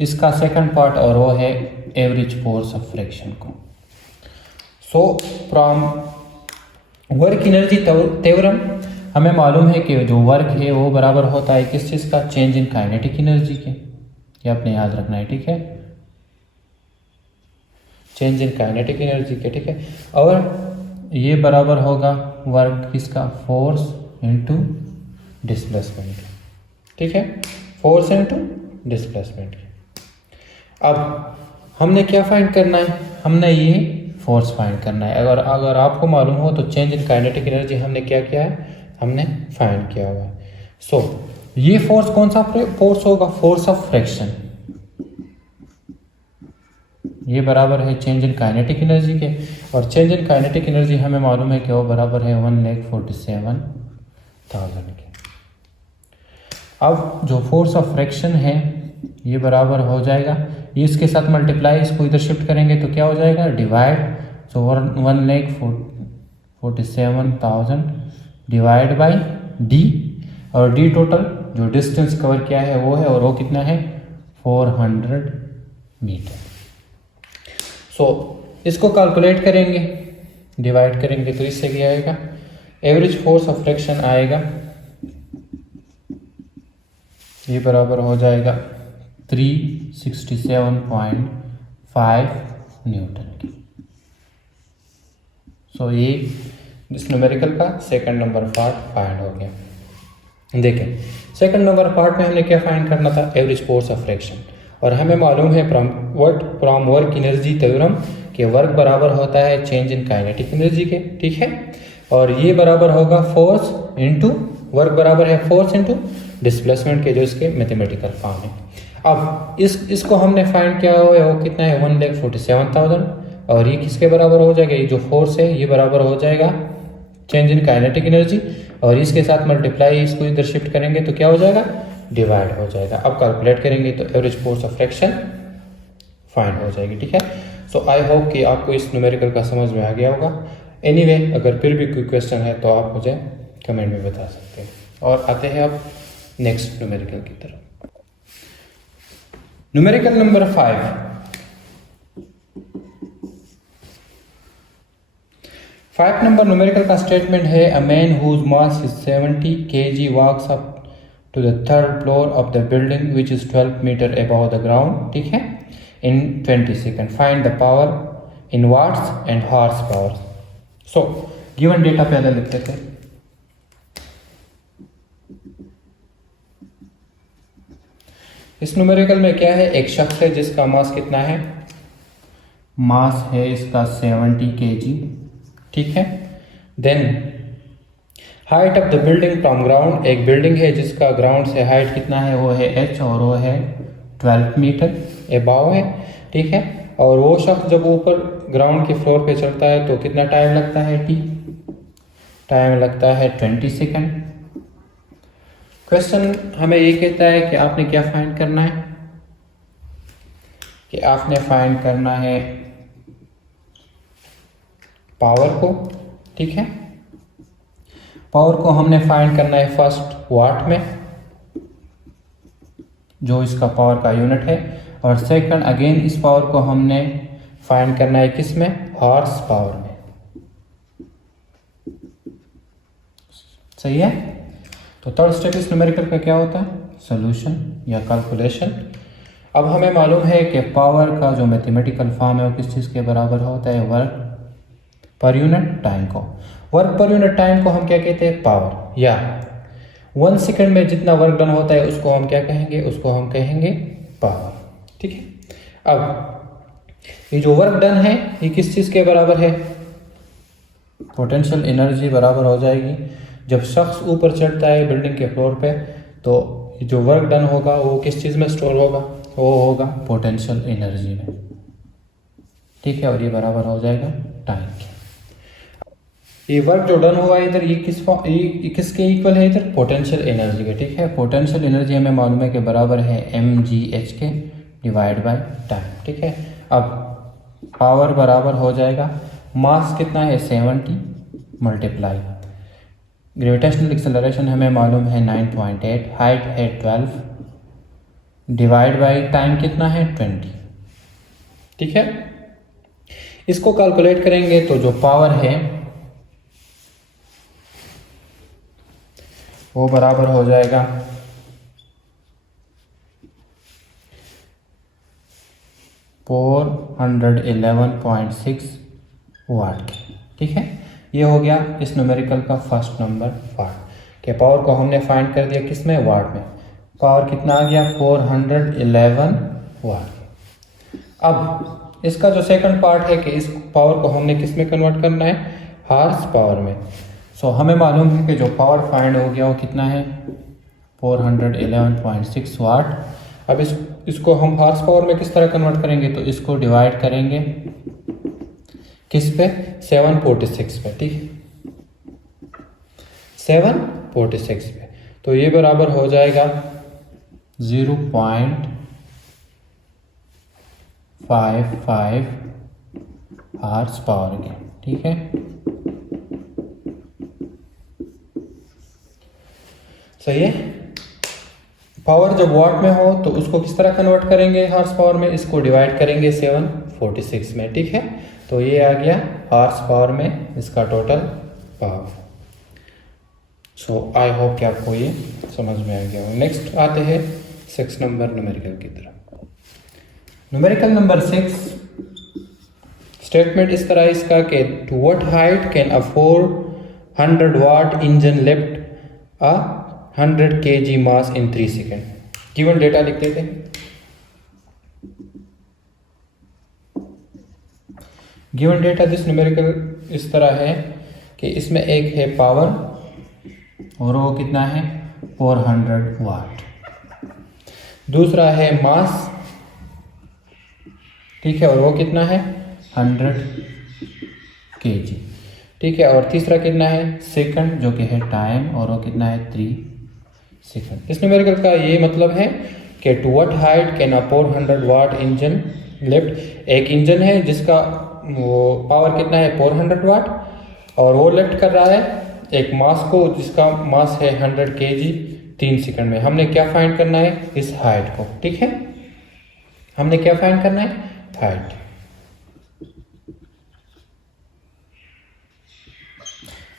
इसका सेकंड पार्ट, और वो है एवरेज फोर्स ऑफ फ्रिक्शन को। So from work energy theorem हमें मालूम है कि जो वर्क है वो बराबर होता है किस चीज़ का, चेंज इन काइनेटिक एनर्जी के। ये आपने याद रखना है। ठीक है। चेंज इन काइनेटिक एनर्जी के। ठीक है। और ये बराबर होगा वर्क किसका, फोर्स इनटू डिस्प्लेसमेंट। ठीक है। Force into displacement. अब हमने क्या फाइंड करना है, हमने ये फोर्स फाइंड करना है। अगर आपको मालूम हो तो चेंज इन काइनेटिक एनर्जी हमने क्या किया है, हमने फाइंड किया हुआ है। सो ये फोर्स कौन सा फोर्स होगा, फोर्स ऑफ फ्रिक्शन। ये बराबर है चेंज इन काइनेटिक एनर्जी के, और चेंज इन काइनेटिक एनर्जी हमें मालूम है कि वो बराबर है 1,47,000 के। अब जो फोर्स ऑफ फ्रिक्शन है ये बराबर हो जाएगा, ये इसके साथ मल्टीप्लाई, इसको इधर शिफ्ट करेंगे तो क्या हो जाएगा, divide. So 1,47,000 divide by D, और डी टोटल जो डिस्टेंस कवर किया है वो है, और वो कितना है 400 मीटर। सो इसको कैलकुलेट करेंगे, डिवाइड करेंगे तो इससे क्या आएगा, एवरेज फोर्स ऑफ फ्रिक्शन आएगा, ये बराबर हो जाएगा 367.5 न्यूटन की। सो ये इस न्यूमेरिकल का सेकंड नंबर पार्ट फाइंड हो गया। देखें सेकंड नंबर पार्ट में हमने क्या फाइंड करना था, एवरेज फोर्स ऑफ फ्रैक्शन, और हमें मालूम है फ्रॉम वर्क एनर्जी थ्योरम कि वर्क बराबर होता है चेंज इन काइनेटिक एनर्जी के, ठीक है, और ये बराबर होगा फोर्स इनटू वर्क बराबर है फोर्स इनटू डिस्प्लेसमेंट के, जो इसके मैथमेटिकल फॉर्म है। अब इसको हमने फाइंड किया हुआ है, वो कितना है 1,47,000, और ये किसके बराबर हो जाएगा, ये जो फोर्स है ये बराबर हो जाएगा चेंज इन काइनेटिक एनर्जी, और इसके साथ मल्टीप्लाई इसको इधर शिफ्ट करेंगे तो क्या हो जाएगा, डिवाइड हो जाएगा। अब कैलकुलेट करेंगे तो average force of fraction find हो जाएगी, ठीक है। सो आई होप कि आपको इस न्यूमेरिकल का समझ में आ गया होगा। एनीवे अगर फिर भी कोई क्वेश्चन है तो आप मुझे कमेंट में बता सकते हैं। और आते हैं अब नेक्स्ट न्यूमेरिकल की तरफ। न्यूमेरिकल नंबर 5 नंबर न्यूमेरिकल का स्टेटमेंट है, a man whose mass is 70 kg walks up to the third floor of the building which is 12 metre above the ground, ठीक है, in 20 second, find the power in watts and horse power. So given data पहले लिख लेते हैं। इस numerical में क्या है, एक शख्स है जिसका मास कितना है, मास है इसका 70 kg, ठीक है। Then height of the building from ground, एक बिल्डिंग है जिसका ग्राउंड से हाइट कितना है, वो है h और वो है 12 मीटर अबाव है, ठीक है। और वो शख्स जब ऊपर ग्राउंड के फ्लोर पे चढ़ता है तो कितना टाइम लगता है, t टाइम लगता है 20 सेकेंड। क्वेश्चन हमें ये कहता है कि आपने क्या फाइंड करना है, कि आपने फाइंड करना है पावर को, ठीक है। पावर को हमने फाइंड करना है फर्स्ट वाट में, जो इसका पावर का यूनिट है, और सेकंड अगेन इस पावर को हमने फाइंड करना है किस में, हॉर्स पावर में, सही है। तो थर्ड स्टेप इस न्यूमेरिकल का क्या होता है, सॉल्यूशन या कैलकुलेशन। अब हमें मालूम है कि पावर का जो मैथमेटिकल फॉर्म है वो किस चीज़ के बराबर होता है, वर्क पर यूनिट टाइम को। वर्क पर यूनिट टाइम को हम क्या कहते हैं, पावर, या 1 सेकेंड में जितना वर्क डन होता है उसको हम क्या कहेंगे, उसको हम कहेंगे पावर, ठीक है। अब ये जो वर्क डन है ये किस चीज़ के बराबर है, पोटेंशियल एनर्जी बराबर हो जाएगी। जब शख्स ऊपर चढ़ता है बिल्डिंग के फ्लोर पे तो जो वर्क डन होगा वो किस चीज़ में स्टोर होगा, वो होगा पोटेंशियल एनर्जी में, ठीक है, और ये बराबर हो जाएगा टाइम के। ये वर्क जो डन हुआ है इधर ये किसके इक्वल है, इधर पोटेंशियल एनर्जी के, ठीक है। पोटेंशियल एनर्जी हमें मालूम है कि बराबर है mgh के डिवाइड बाय टाइम, ठीक है। अब पावर बराबर हो जाएगा, मास कितना है 70 मल्टीप्लाई ग्रेविटेशनल एक्सेलरेशन हमें मालूम है 9.8, हाइट है 12 डिवाइड बाय टाइम कितना है 20, ठीक है। इसको कैलकुलेट करेंगे तो जो पावर है वो बराबर हो जाएगा 411.6 वाट के, ठीक है। ये हो गया इस न्यूमेरिकल का फर्स्ट नंबर पार्ट के पावर को हमने फाइंड कर दिया किस में, वाट में। पावर कितना आ गया 411 वाट। अब इसका जो सेकंड पार्ट है कि इस पावर को हमने किस में कन्वर्ट करना है, हॉर्स पावर में। सो हमें मालूम है कि जो पावर फाइंड हो गया वो कितना है 411.6 वाट। अब इसको हम हॉर्स पावर में किस तरह कन्वर्ट करेंगे, तो इसको डिवाइड करेंगे किस पे, 746 पे, ठीक है, 746 पे। तो ये बराबर हो जाएगा 0.55 हॉर्स पावर के, ठीक है। सही है। पावर जब वाट में हो तो उसको किस तरह कन्वर्ट करेंगे हॉर्स पावर में, इसको डिवाइड करेंगे 746 में, ठीक है। तो ये आ गया हॉर्स पावर में इसका total power. So I hope कि आपको ये समझ में आ गया हो। नेक्स्ट आते हैं 6 नंबर न्यूमेरिकल की तरफ। न्यूमेरिकल नंबर 6 स्टेटमेंट इस तरह इसका कि to what height can a 400 watt engine lift a 100 kg mass in 3 second. Given data लिख देते हैं। गिवन डेटा दिस न्यूमेरिकल इस तरह है कि इसमें एक है पावर और वो कितना है 400 वाट। दूसरा है मास, ठीक है, और वो कितना है 100 kg, ठीक है। और तीसरा कितना है सेकंड, जो कि है टाइम, और वो कितना है 3 सेकंड। इस न्यूमेरिकल का ये मतलब है कि to what height can a 400 watt engine lift. एक इंजन है जिसका वो पावर कितना है 400 वाट और वो लिफ्ट कर रहा है एक मास को जिसका मास है 100 kg 3 सेकंड में। हमने क्या फाइंड करना है इस हाइट को, ठीक है। हमने क्या फाइंड करना है हाइट।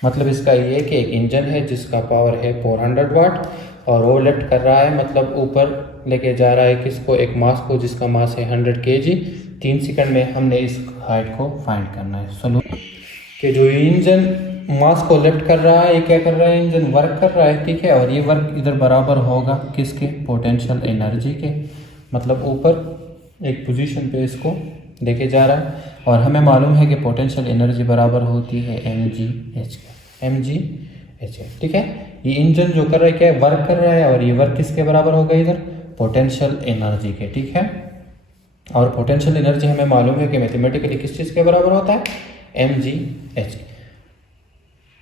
मतलब इसका ये है कि एक इंजन है जिसका पावर है 400 वाट और वो लिफ्ट कर रहा है, मतलब ऊपर लेके जा रहा है किसको, एक मास को जिसका मास है 100 kg 3 सेकंड में। हमने इस हाइट को फाइंड करना है। सोल्यूशन कि जो इंजन मास को लिफ्ट कर रहा है, ये क्या कर रहा है, इंजन वर्क कर रहा है, ठीक है। और ये वर्क इधर बराबर होगा किसके, पोटेंशियल एनर्जी के। मतलब ऊपर एक पोजीशन पे इसको लेके जा रहा है और हमें मालूम है कि पोटेंशियल एनर्जी बराबर होती है mgh का, mgh, ठीक है। ये इंजन जो कर रहा है क्या है, वर्क कर रहा है और ये वर्क किसके बराबर होगा इधर, पोटेंशियल एनर्जी के, ठीक है। और पोटेंशियल एनर्जी हमें मालूम है कि मैथमेटिकली किस चीज़ के बराबर होता है, mgh।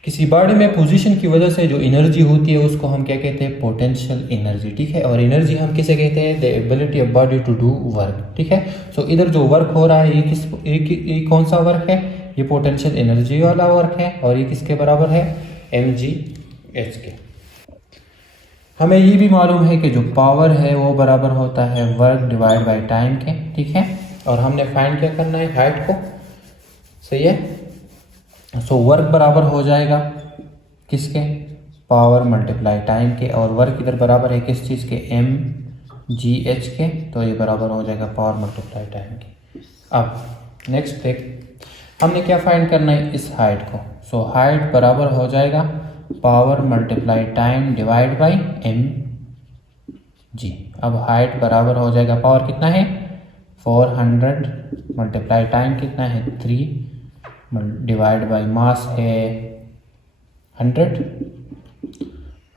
किसी बॉडी में पोजीशन की वजह से जो एनर्जी होती है उसको हम क्या कहते हैं, पोटेंशियल एनर्जी, ठीक है। और एनर्जी हम किसे कहते हैं, the ability of body to do work, ठीक है। सो इधर जो वर्क हो रहा है ये कौन सा वर्क है, ये पोटेंशियल एनर्जी वाला वर्क है और ये किसके बराबर है, mgh के। हमें ये भी मालूम है कि जो पावर है वो बराबर होता है वर्क डिवाइड बाय टाइम के, ठीक है। और हमने फाइंड क्या करना है, हाइट को, सही है। सो वर्क बराबर हो जाएगा किसके, पावर मल्टीप्लाई टाइम के। और वर्क इधर बराबर है किस चीज़ के, mgh के। तो ये बराबर हो जाएगा पावर मल्टीप्लाई टाइम के। अब नेक्स्ट देख, हमने क्या फाइंड करना है, इस हाइट को। सो हाइट बराबर हो जाएगा power multiply time divide by mg। अब हाइट बराबर हो जाएगा, पावर कितना है 400 मल्टीप्लाई टाइम कितना है 3 डिवाइड बाई मास है 100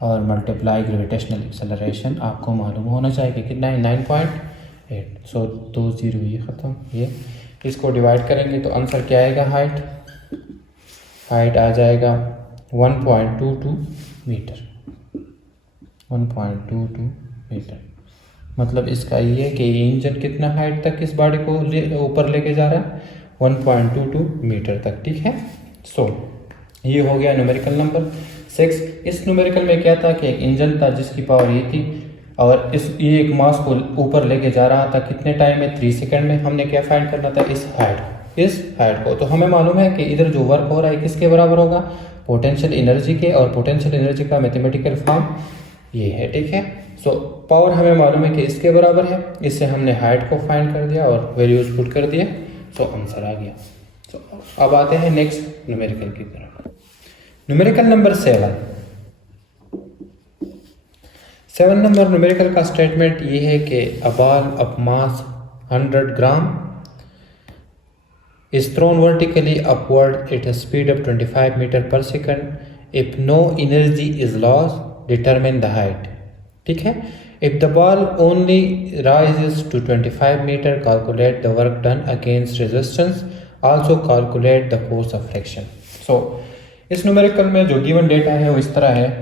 और मल्टीप्लाई ग्रेविटेशनल एक्सेलरेशन आपको मालूम होना चाहिए कि कितना है 9.8। सो 2 0 ये ख़त्म, ये इसको डिवाइड करेंगे तो आंसर क्या आएगा, हाइट आ जाएगा 1.22 मीटर, 1.22 मीटर। मतलब इसका ये है कि ये इंजन कितना हाइट तक इस बॉडी को ऊपर लेके जा रहा है, 1.22 मीटर तक, ठीक है। सो ये हो गया न्यूमेरिकल नंबर 6। इस न्यूमेरिकल में क्या था कि एक इंजन था जिसकी पावर ये थी और ये एक मास को ऊपर लेके जा रहा था, कितने टाइम में, 3 सेकंड में। हमने क्या फाइंड करना था, इस हाइट को। तो हमें मालूम है कि इधर जो वर्क हो रहा है किसके बराबर होगा, पोटेंशियल एनर्जी के। और पोटेंशियल एनर्जी का मैथमेटिकल फॉर्म ये है, ठीक है। सो पावर हमें मालूम है कि इसके बराबर है, इससे हमने हाइट को फाइंड कर दिया और वैल्यूज पुट कर दिया, सो आंसर आ गया। सो अब आते हैं नेक्स्ट न्यूमेरिकल की तरफ। न्यूमेरिकल नंबर 7 नंबर न्यूमेरिकल का स्टेटमेंट ये है कि a ball of mass 100 gram is thrown vertically upward at a speed of 25 meter per second. If no energy is lost, determine the height. ठीक है। If the ball only rises to 25 meter, calculate the work done against resistance. Also calculate the force of friction. So इस numerical में जो given data है वो इस तरह है।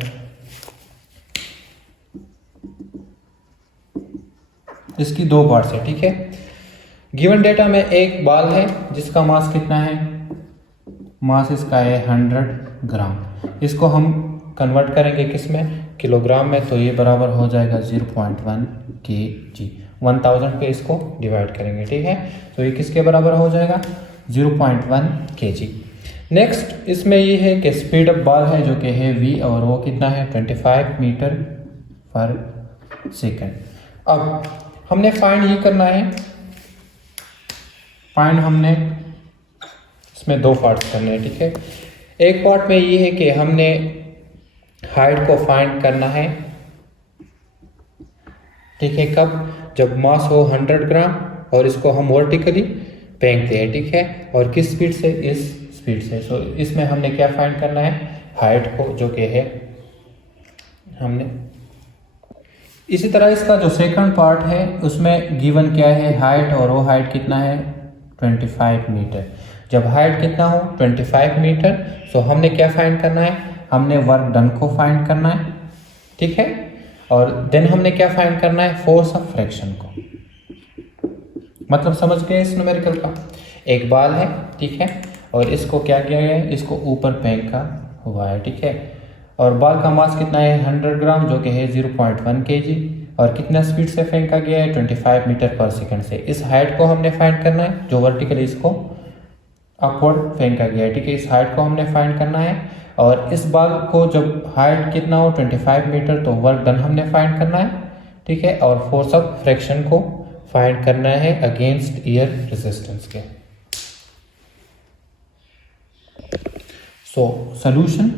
इसकी 2 पार्ट्स है, ठीक है। गिवन डेटा में एक बॉल है जिसका मास कितना है, मास इसका है 100 ग्राम। इसको हम कन्वर्ट करेंगे किस में, किलोग्राम में। तो ये बराबर हो जाएगा 0.1 kg। 1000 पे इसको डिवाइड करेंगे, ठीक है। तो ये किसके बराबर हो जाएगा, 0.1 kg। नेक्स्ट इसमें ये है कि स्पीड ऑफ बॉल है जो कि है v और वो कितना है 25 मीटर पर सेकंड। अब हमने फाइंड ये करना है, फाइंड हमने इसमें दो पार्ट्स करने हैं, ठीक है। एक पार्ट में ये है कि हमने हाइट को फाइंड करना है, ठीक है। कब? जब मास हो 100 ग्राम और इसको हम वर्टिकली फेंकते हैं, ठीक है। और किस स्पीड से? इस स्पीड से। सो इसमें हमने क्या फाइंड करना है? हाइट को, जो कि है हमने। इसी तरह इसका जो सेकंड पार्ट है उसमें गिवन क्या है? हाइट, और वो हाइट कितना है? 25 मीटर। जब हाइट कितना हो? 25 मीटर। सो हमने क्या फाइंड करना है? हमने वर्क डन को फाइंड करना है, ठीक है। और देन हमने क्या फाइंड करना है? फोर्स ऑफ फ्रैक्शन को। मतलब समझ गए इस न्यूमेरिकल का? एक बाल है, ठीक है, और इसको क्या किया गया है? इसको ऊपर फेंका हुआ है, ठीक है। और बाल का मास कितना है? 100 ग्राम, जो कि है 0.1 kg। और कितना स्पीड से फेंका गया है? 25 मीटर पर सेकंड से। इस हाइट को हमने फाइंड करना है, जो वर्टिकली इसको अपवर्ड फेंका गया है, ठीक है। इस हाइट को हमने फाइंड करना है। और इस बाल को जब हाइट कितना हो? 25 मीटर, तो वर्क डन हमने फाइंड करना है, ठीक है। और फोर्स ऑफ फ्रैक्शन को फाइंड करना है अगेंस्ट एयर रेजिस्टेंस के। सो सोल्यूशन,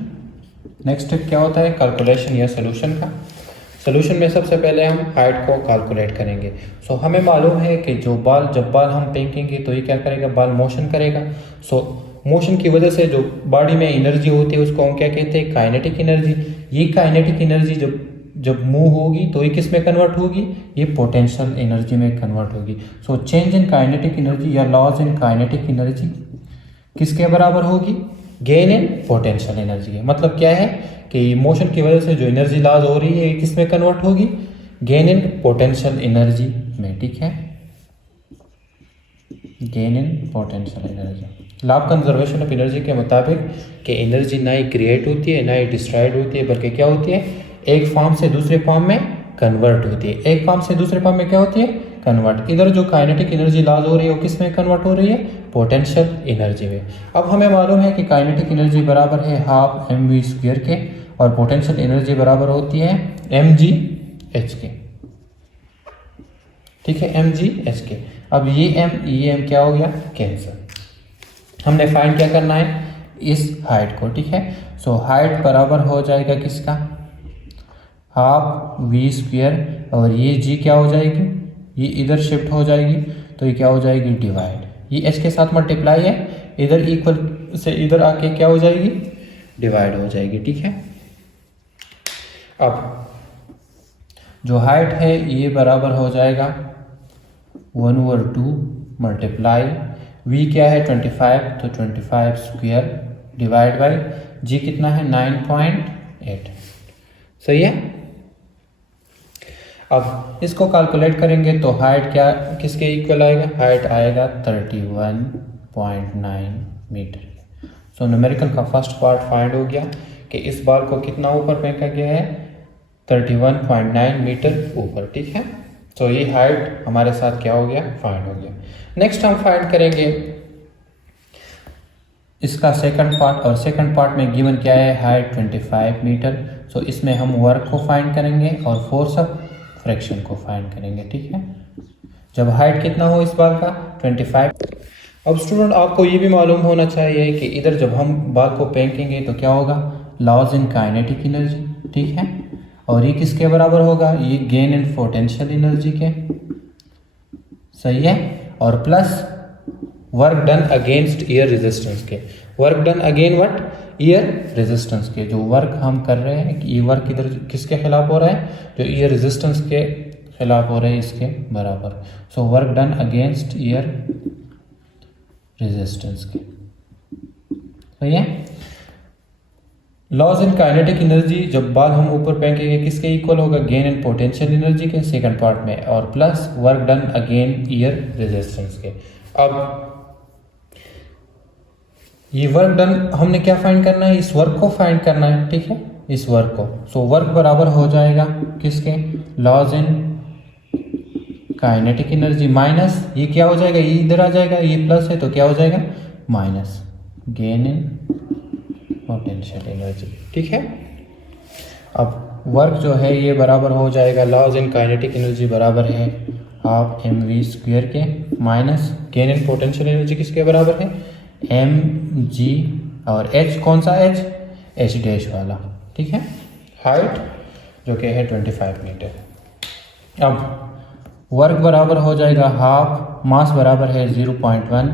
नेक्स्ट स्टेप क्या होता है? कैलकुलेशन या सोल्यूशन का। सोल्यूशन में सबसे पहले हम हाइट को कैलकुलेट करेंगे। सो हमें मालूम है कि जब बाल हम फेंकेंगे तो ये क्या करेगा? बाल मोशन करेगा। सो मोशन की वजह से जो बॉडी में एनर्जी होती है उसको हम क्या कहते हैं? Kinetic energy. ये काइनेटिक एनर्जी जब मूव होगी तो ये किस में कन्वर्ट होगी? ये पोटेंशियल एनर्जी में कन्वर्ट होगी। So change in kinetic energy या लॉस इन काइनेटिक एनर्जी किसके बराबर होगी? गेन इन पोटेंशियल एनर्जी है। मतलब क्या है कि मोशन की वजह से जो एनर्जी लॉस हो रही है ये किस में कन्वर्ट होगी? गेन इन पोटेंशियल एनर्जी में, ठीक है। Gain in potential energy. Law of conservation of energy के मुताबिक कि एनर्जी ना ही क्रिएट होती है ना ही डिस्ट्रॉयड होती है, बल्कि क्या होती है? एक फॉर्म से दूसरे फॉर्म में कन्वर्ट होती है। एक फॉर्म से दूसरे फॉर्म में क्या होती है? कन्वर्ट। इधर जो काइनेटिक एनर्जी लॉस हो रही है वो किस में कन्वर्ट हो रही है? पोटेंशियल एनर्जी में। अब हमें मालूम है कि काइनेटिक एनर्जी बराबर है हाफ mv² के, और पोटेंशियल एनर्जी बराबर होती है mgh के, ठीक है, mgh के। अब ये m क्या हो गया? कैंसर। हमने फाइंड क्या करना है? इस हाइट को, ठीक है। सो हाइट बराबर हो जाएगा किसका? हाफ v², और ये g क्या हो जाएगी? ये इधर शिफ्ट हो जाएगी, तो ये क्या हो जाएगी? डिवाइड। ये h के साथ मल्टीप्लाई है, इधर इक्वल से इधर आके क्या हो जाएगी? डिवाइड हो जाएगी, ठीक है। अब जो हाइट है ये बराबर हो जाएगा 1/2 मल्टीप्लाई v क्या है? 25, तो 25² डिवाइड बाई g कितना है? 9.8। सही है। अब इसको कैलकुलेट करेंगे तो हाइट क्या किसके इक्वल आएगा? हाइट आएगा 31.9 मीटर। सो न्यूमेरिकल का फर्स्ट पार्ट फाइंड हो गया कि इस बाल को कितना ऊपर फेंका गया है? 31.9 मीटर ऊपर, ठीक है। तो ये हाइट हमारे साथ क्या हो गया? फाइंड हो गया। नेक्स्ट हम फाइंड करेंगे इसका सेकंड पार्ट, और सेकंड पार्ट में गिवन क्या है? Height 25 metre. सो इसमें हम वर्क को फाइंड करेंगे और फोर्स ऑफ फ्रैक्शन को फाइंड करेंगे, ठीक है। जब हाइट कितना हो इस बाल का? 25। अब स्टूडेंट आपको ये भी मालूम होना चाहिए कि इधर जब हम बाल को फेंकेंगे तो क्या होगा? लॉस इन काइनेटिक एनर्जी, ठीक है। और ये किसके बराबर होगा? ये गेन इन पोटेंशियल एनर्जी के, सही है। और plus work done against air resistance के। Work done again what? Air resistance के। जो वर्क हम कर रहे हैं ये वर्क इधर किसके खिलाफ हो रहा है? जो एयर रेजिस्टेंस के खिलाफ हो रहा है, इसके बराबर। So work done against air resistance के, सही है। लॉस इन काइनेटिक एनर्जी जब बाल हम ऊपर फेंकेंगे किसके इक्वल होगा? गेन इन पोटेंशियल एनर्जी के, सेकंड पार्ट में, और plus work done again air resistance के। अब ये वर्क डन हमने क्या फाइंड करना है? इस वर्क को फाइंड करना है, ठीक है, इस वर्क को। सो वर्क बराबर हो जाएगा किसके? Loss in kinetic energy minus ये क्या हो जाएगा? ये इधर आ जाएगा, ये प्लस है तो क्या हो जाएगा? Minus gain in potential energy, ठीक है। अब वर्क जो है ये बराबर हो जाएगा, लॉस इन काइनेटिक एनर्जी बराबर है हाफ mv² के, minus gain in potential energy किसके बराबर है? एम जी और एच कौन सा एच, एच डैश वाला, ठीक है। हाइट जो कि है 25 मीटर। अब वर्क बराबर हो जाएगा हाफ, मास बराबर है 0.1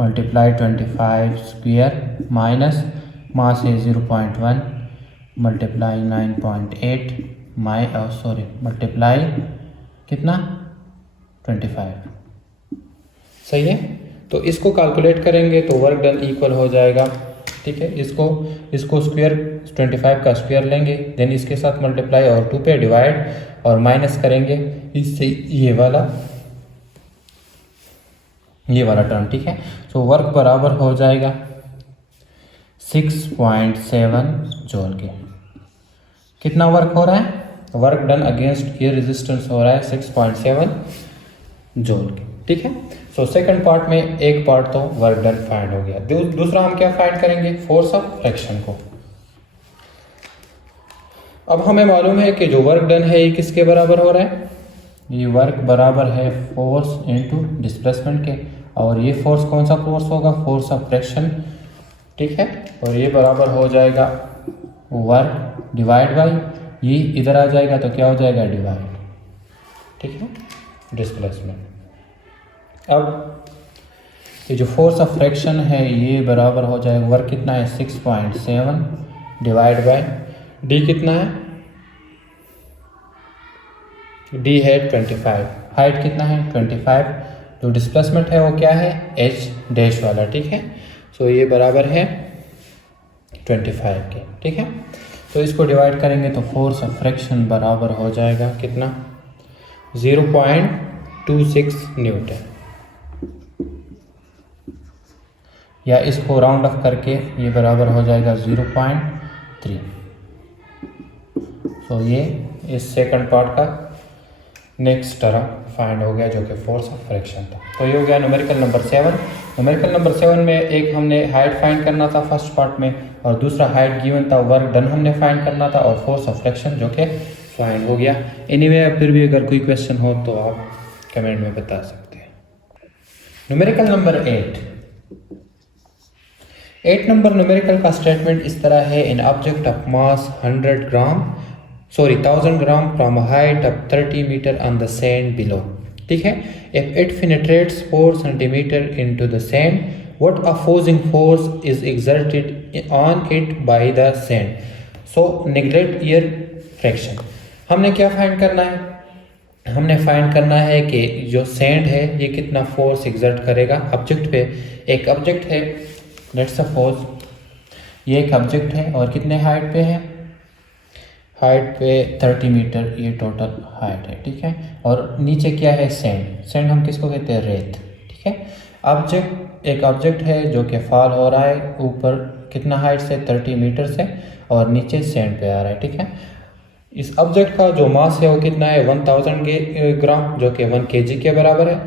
मल्टीप्लाई 25 स्क्वायर माइनस मास है 0.1 मल्टीप्लाई 9.8 मल्टीप्लाई कितना 25, सही है। तो इसको कैलकुलेट करेंगे तो वर्क डन इक्वल हो जाएगा, ठीक है। इसको स्क्वायर 25 का स्क्वायर लेंगे, देन इसके साथ मल्टीप्लाई और 2 पे डिवाइड और माइनस करेंगे इससे ये वाला टर्म, ठीक है। सो वर्क बराबर हो जाएगा 6.7 जूल के। कितना वर्क हो रहा है, work done against air resistance हो रहा है 6.7 जूल के, ठीक है। सो सेकंड पार्ट में एक पार्ट तो वर्क डन फाइंड हो गया। दूसरा हम क्या फाइंड करेंगे, फोर्स ऑफ फ्रिक्शन को। अब हमें मालूम है कि जो वर्क डन है ये किसके बराबर हो रहा है, ये वर्क बराबर है फोर्स इनटू डिस्प्लेसमेंट के, और ये फोर्स कौन सा फोर्स होगा, फोर्स ऑफ फ्रिक्शन, ठीक है। और ये बराबर हो जाएगा वर्क डिवाइड बाई, ये इधर आ जाएगा तो क्या हो जाएगा डिवाइड, ठीक है, डिस्प्लेसमेंट। अब ये जो फोर्स ऑफ फ्रिक्शन है ये बराबर हो जाएगा, वर्क कितना है 6.7 डिवाइड बाय डी कितना है, डी है 25, हाइट कितना है 25, जो डिस्प्लेसमेंट है वो क्या है एच डैश वाला, ठीक है। सो ये बराबर है 25 के, ठीक है। तो इसको डिवाइड करेंगे तो फोर्स ऑफ फ्रिक्शन बराबर हो जाएगा कितना 0.26 न्यूटन, या इसको राउंड ऑफ करके ये बराबर हो जाएगा 0.3। सो ये इस सेकंड पार्ट का नेक्स्ट टर्म फाइंड हो गया जो कि फोर्स ऑफ फ्रिक्शन था। तो ये हो गया न्यूमेरिकल नंबर 7। न्यूमेरिकल नंबर 7 में एक हमने हाइट फाइंड करना था फर्स्ट पार्ट में, और दूसरा हाइट गिवन था, वर्क डन हमने फाइंड करना था, और फोर्स ऑफ फ्रिक्शन जो कि फाइंड हो गया। एनीवे फिर भी अगर कोई क्वेश्चन हो तो आप कमेंट में बता सकते हैं। न्यूमेरिकल नंबर 8 नंबर न्यूमेरिकल का स्टेटमेंट इस तरह है, in object of mass 1000 gram from height of 30 metre on the sand below, ठीक है। If it penetrates 4 centimetre into the sand, what opposing force is exerted on it by the sand, so neglect air friction. हमने क्या find करना है, हमने find करना है कि जो सैंड है ये कितना फोर्स एक्सर्ट करेगा ऑब्जेक्ट पे। एक ऑब्जेक्ट है, लेट्स सपोज ये एक ऑब्जेक्ट है और कितने हाइट पे है, हाइट पे 30 मीटर ये टोटल हाइट है, ठीक है। और नीचे क्या है सैंड हम किसको कहते हैं रेत, ठीक है। एक ऑब्जेक्ट है जो कि फॉल हो रहा है ऊपर कितना हाइट से 30 मीटर से, और नीचे सैंड पे आ रहा है, ठीक है। इस ऑब्जेक्ट का जो मास है वो कितना है 1000 ग्राम, जो कि 1 kg के बराबर है।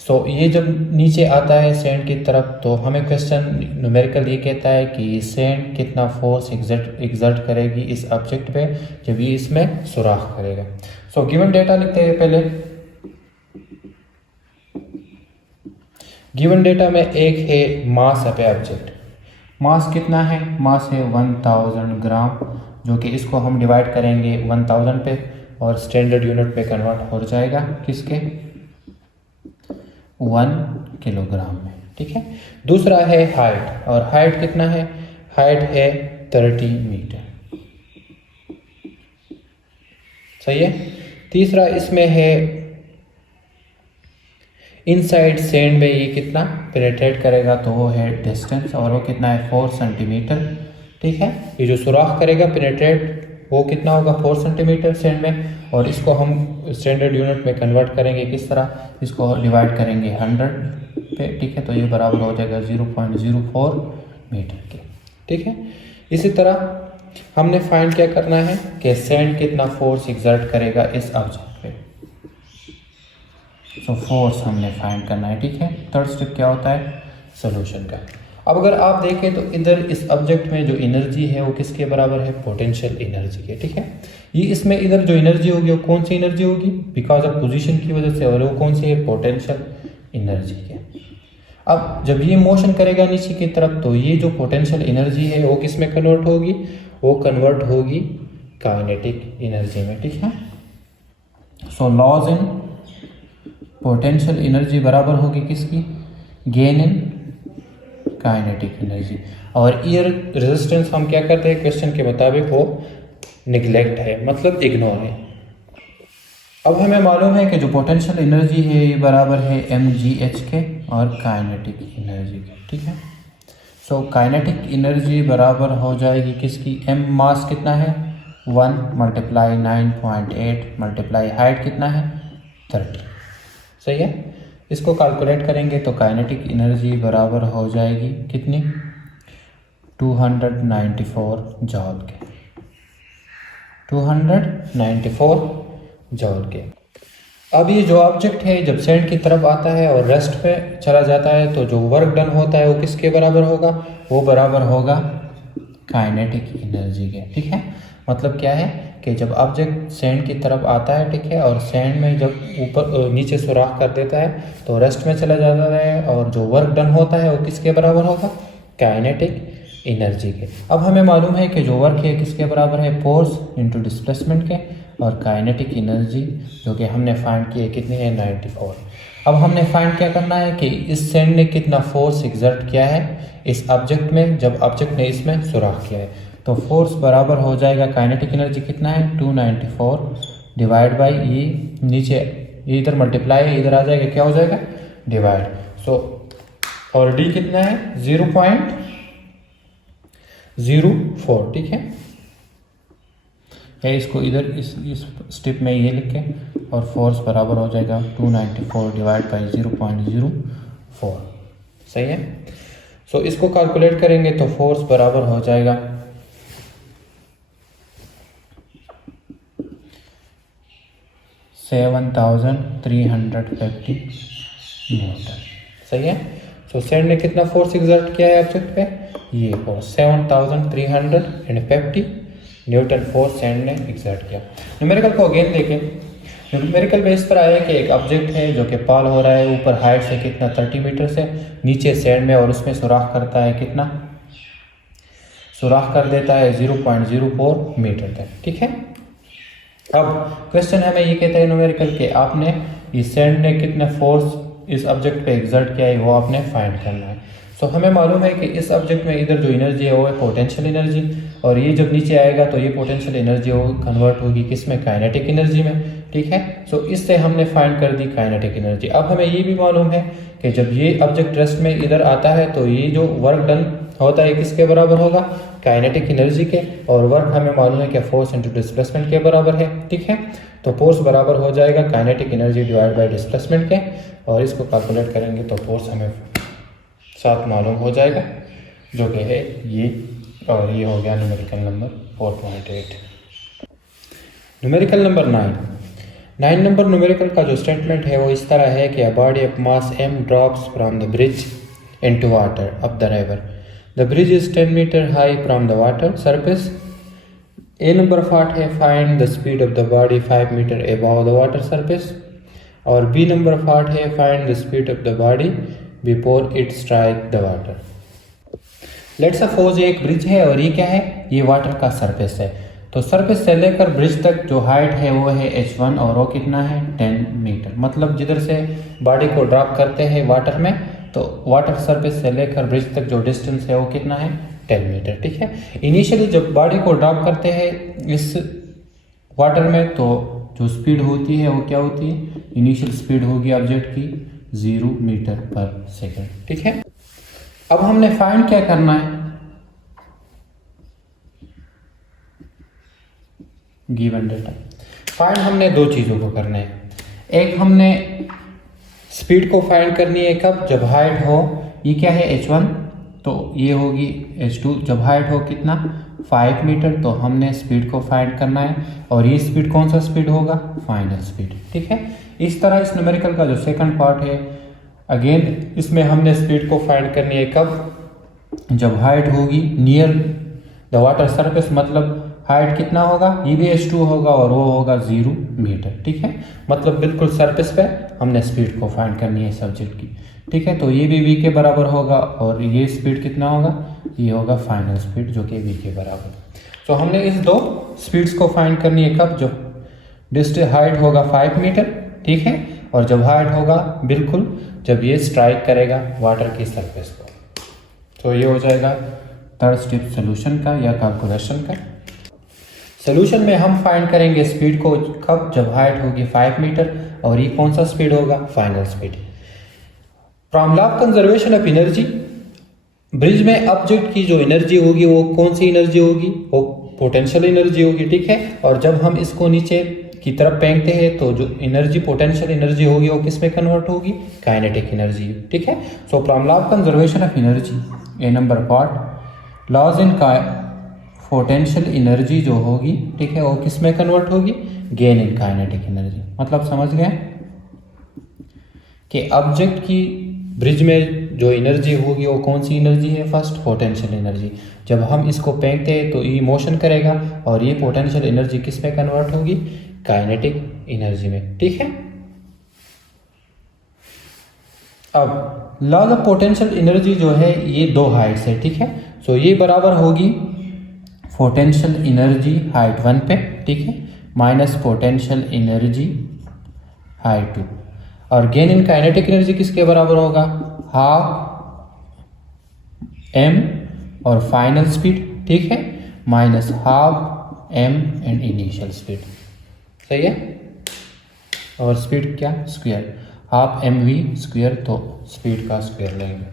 सो ये जब नीचे आता है सैंड की तरफ तो हमें क्वेश्चन न्यूमेरिकल ये कहता है कि सैंड कितना फोर्स एक्सर्ट करेगी इस ऑब्जेक्ट पे जब ये इसमें सुराख करेगा। सो गिवन डेटा लिखते हैं पहले। गिवन डेटा में एक है मास ऑफ ऑब्जेक्ट, मास कितना है, मास है 1000 ग्राम, जो कि इसको हम डिवाइड करेंगे 1000 पे और स्टैंडर्ड यूनिट पे कन्वर्ट हो जाएगा किसके 1 किलोग्राम में, ठीक है। दूसरा है हाइट, और हाइट कितना है, हाइट है 30 मीटर, सही है। तीसरा इसमें है इनसाइड सैंड में ये कितना पेनिट्रेट करेगा, तो वो है डिस्टेंस, और वो कितना है 4 सेंटीमीटर, ठीक है। ये जो सुराख करेगा पेनिट्रेट वो कितना होगा 4 सेंटीमीटर सैंड में, और इसको हम स्टैंडर्ड यूनिट में कन्वर्ट करेंगे किस तरह, इसको डिवाइड करेंगे 100 पे, ठीक है। तो ये बराबर हो जाएगा 0.04 मीटर के, ठीक है। इसी तरह हमने फाइंड क्या करना है कि सैंड कितना फोर्स एक्सर्ट करेगा इस ऑब्जेक्ट पे, सो फोर्स हमने फाइंड करना है, ठीक है। थर्ड स्टेप क्या होता है सोल्यूशन का। अब अगर आप देखें तो इधर इस ऑब्जेक्ट में जो एनर्जी है वो किसके बराबर है, पोटेंशियल एनर्जी के, ठीक है। ये इसमें इधर जो एनर्जी होगी वो कौन सी एनर्जी होगी, बिकॉज ऑफ पोजीशन की वजह से, और वो कौन सी है पोटेंशियल एनर्जी के। अब जब ये मोशन करेगा नीचे की तरफ तो ये जो पोटेंशियल एनर्जी है वो किस में कन्वर्ट होगी, वो कन्वर्ट होगी काइनेटिक एनर्जी में, ठीक है। So laws in potential energy बराबर होगी किसकी, गेन इन काइनेटिक एनर्जी। और ये रेजिस्टेंस हम क्या करते हैं क्वेश्चन के मुताबिक, वो निगलेक्ट है, मतलब इग्नोर है। अब हमें मालूम है कि जो पोटेंशियल एनर्जी है ये बराबर है mgh के और काइनेटिक एनर्जी के, ठीक है। सो काइनेटिक एनर्जी बराबर हो जाएगी किसकी, m मास कितना है 1 मल्टीप्लाई 9.8 मल्टीप्लाई हाइट कितना है 30, सही है। इसको कैलकुलेट करेंगे तो काइनेटिक एनर्जी बराबर हो जाएगी कितनी 294 जॉल के, 294 जॉल के। अब ये जो ऑब्जेक्ट है जब सेंड की तरफ आता है और रेस्ट पे चला जाता है तो जो वर्क डन होता है वो किसके बराबर होगा, वो बराबर होगा काइनेटिक एनर्जी के, ठीक है। मतलब क्या है कि जब ऑब्जेक्ट सेंड की तरफ आता है, ठीक है, और सेंड में जब ऊपर नीचे सुराख कर देता है तो रेस्ट में चला जाता है और जो वर्क डन होता है वो किसके बराबर होगा, काइनेटिक एनर्जी के। अब हमें मालूम है कि जो वर्क है किसके बराबर है, फोर्स इंटू डिस्प्लेसमेंट के, और काइनेटिक एनर्जी जो कि हमने फाइंड की है कितनी है 94। अब हमने फाइंड क्या करना है कि इस सेंड ने कितना फोर्स एग्जर्ट किया है इस ऑब्जेक्ट में जब ऑब्जेक्ट ने इसमें सुराख किया है, तो फोर्स बराबर हो जाएगा काइनेटिक एनर्जी कितना है 294 डिवाइड बाई ये नीचे ये इधर मल्टीप्लाई है इधर आ जाएगा क्या हो जाएगा डिवाइड। सो और डी कितना है 0.04, ठीक है। या इसको इधर इस स्टेप में ये लिखें और फोर्स बराबर हो जाएगा 294 डिवाइड बाई 0.04, सही है। सो इसको कैलकुलेट करेंगे तो फोर्स बराबर हो जाएगा 7350 न्यूटन, सही है। सो सेंड ने कितना फोर्स एग्जर्ट किया है ऑब्जेक्ट पे, ये फोर्स 7350 न्यूटन फोर्स सेंड ने एग्जर्ट किया। न्यूमेरिकल को अगेन देखें, न्यूमेरिकल में इस तरह है कि एक ऑब्जेक्ट है जो कि फॉल हो रहा है ऊपर हाइट से कितना 30 मीटर से नीचे सैंड में और उसमें सुराख करता है कितना, सुराख कर देता है 0.04 मीटर तक, ठीक है। अब क्वेश्चन हमें ये कहता है न्यूमेरिकल के आपने इस सैंड ने कितने फोर्स इस ऑब्जेक्ट पे एग्जर्ट किया है वो आपने फाइंड करना है। सो हमें मालूम है कि इस ऑब्जेक्ट में इधर जो एनर्जी है वो है पोटेंशियल एनर्जी, और ये जब नीचे आएगा तो ये पोटेंशियल एनर्जी वो कन्वर्ट होगी किस में, काइनेटिक एनर्जी में, ठीक है। सो इससे हमने फाइंड कर दी काइनेटिक एनर्जी। अब हमें ये भी मालूम है कि जब ये ऑब्जेक्ट रेस्ट में इधर आता है तो ये जो वर्क डन होता है किसके बराबर होगा, काइनेटिक एनर्जी के, और वर्क हमें मालूम है कि फोर्स इंटू डिस्प्लेसमेंट के बराबर है, ठीक है। तो फोर्स बराबर हो जाएगा kinetic energy divide by displacement के, और इसको कैलकुलेट करेंगे तो फोर्स हमें साथ मालूम हो जाएगा जो कि है ये, और ये हो गया numerical number 4.8। Numerical number 9 number numerical का जो स्टेटमेंट है वो इस तरह है कि a body of mass m drops from the bridge into water up the river. The bridge is 10 metre high from the water surface. A number of part है find the speed of the body 5 metre above the water surface, और B number of part है find the speed of the body before it strike the water. Let's suppose ये एक bridge है और ये क्या है, ये वाटर का सरफेस है। तो सरफेस से लेकर ब्रिज तक जो हाइट है वो है h1 और वो कितना है 10 मीटर। मतलब जिधर से बॉडी को ड्रॉप करते हैं वाटर में तो वाटर सरफेस से लेकर ब्रिज तक जो डिस्टेंस है वो कितना है 10 मीटर, ठीक है। इनिशियली जब बॉडी को ड्रॉप करते हैं इस वाटर में तो जो स्पीड होती है वो क्या होती है, इनिशियल स्पीड होगी ऑब्जेक्ट की 0 मीटर पर सेकेंड, ठीक है। अब हमने फाइंड क्या करना है, गिवन डेटा फाइंड हमने दो चीज़ों को करना है। एक हमने स्पीड को फाइंड करनी है कब, जब हाइट हो, ये क्या है h1 तो ये होगी h2, जब हाइट हो कितना 5 मीटर तो हमने स्पीड को फाइंड करना है, और ये स्पीड कौन सा स्पीड होगा, फाइनल स्पीड, ठीक है। इस तरह इस न्यूमेरिकल का जो सेकंड पार्ट है अगेन इसमें हमने स्पीड को फाइंड करनी है कब, जब हाइट होगी नियर द वाटर सरफेस, मतलब हाइट कितना होगा, ये भी h2 होगा और वो होगा 0 मीटर, ठीक है। मतलब बिल्कुल सरफेस पे हमने स्पीड को फाइंड करनी है सब्जेक्ट की। ठीक है। तो ये भी v के बराबर होगा और ये स्पीड कितना होगा, ये होगा फाइनल स्पीड जो कि v के बराबर। तो हमने इस दो स्पीड्स को फाइंड करनी है कब, जो डिस्टेंस हाइट होगा 5 मीटर, ठीक है, और जब हाइट होगा बिल्कुल जब ये स्ट्राइक करेगा वाटर की सरफेस को। तो ये हो जाएगा थर्ड स्टेप सोल्यूशन का या कैलकुलेशन का। सोल्यूशन में हम फाइंड करेंगे स्पीड को कब, जब हाइट होगी 5 मीटर और ये कौन सा स्पीड होगा, final speed. From law of conservation of energy, bridge में ऑब्जेक्ट की जो एनर्जी होगी वो कौन सी एनर्जी होगी, वो पोटेंशियल एनर्जी होगी, ठीक है। और जब हम इसको नीचे की तरफ फेंकते हैं तो जो एनर्जी पोटेंशियल एनर्जी होगी वो किस में कन्वर्ट होगी, काइनेटिक एनर्जी, ठीक है। So from law of conservation of energy a number part, loss in potential energy जो होगी, ठीक है, वो किस में कन्वर्ट होगी, गेन इन काइनेटिक एनर्जी। मतलब समझ गए कि ऑब्जेक्ट की ब्रिज में जो एनर्जी होगी वो कौन सी एनर्जी है, फर्स्ट पोटेंशियल एनर्जी। जब हम इसको फेंकते हैं तो ये मोशन करेगा और ये पोटेंशियल एनर्जी किस में कन्वर्ट होगी, काइनेटिक एनर्जी में, ठीक है। अब लॉज ऑफ पोटेंशियल एनर्जी जो है ये दो हाइट्स है, ठीक है। सो ये बराबर होगी पोटेंशियल एनर्जी हाइट 1 पे, ठीक है, माइनस पोटेंशियल एनर्जी हाइट 2, और गेन इन काइनेटिक एनर्जी किसके बराबर होगा, हाफ m और फाइनल स्पीड, ठीक है, minus half m and initial speed, सही है। और स्पीड क्या, स्क्वायर, हाफ mv स्क्वायर, तो स्पीड का स्क्वायर लेंगे।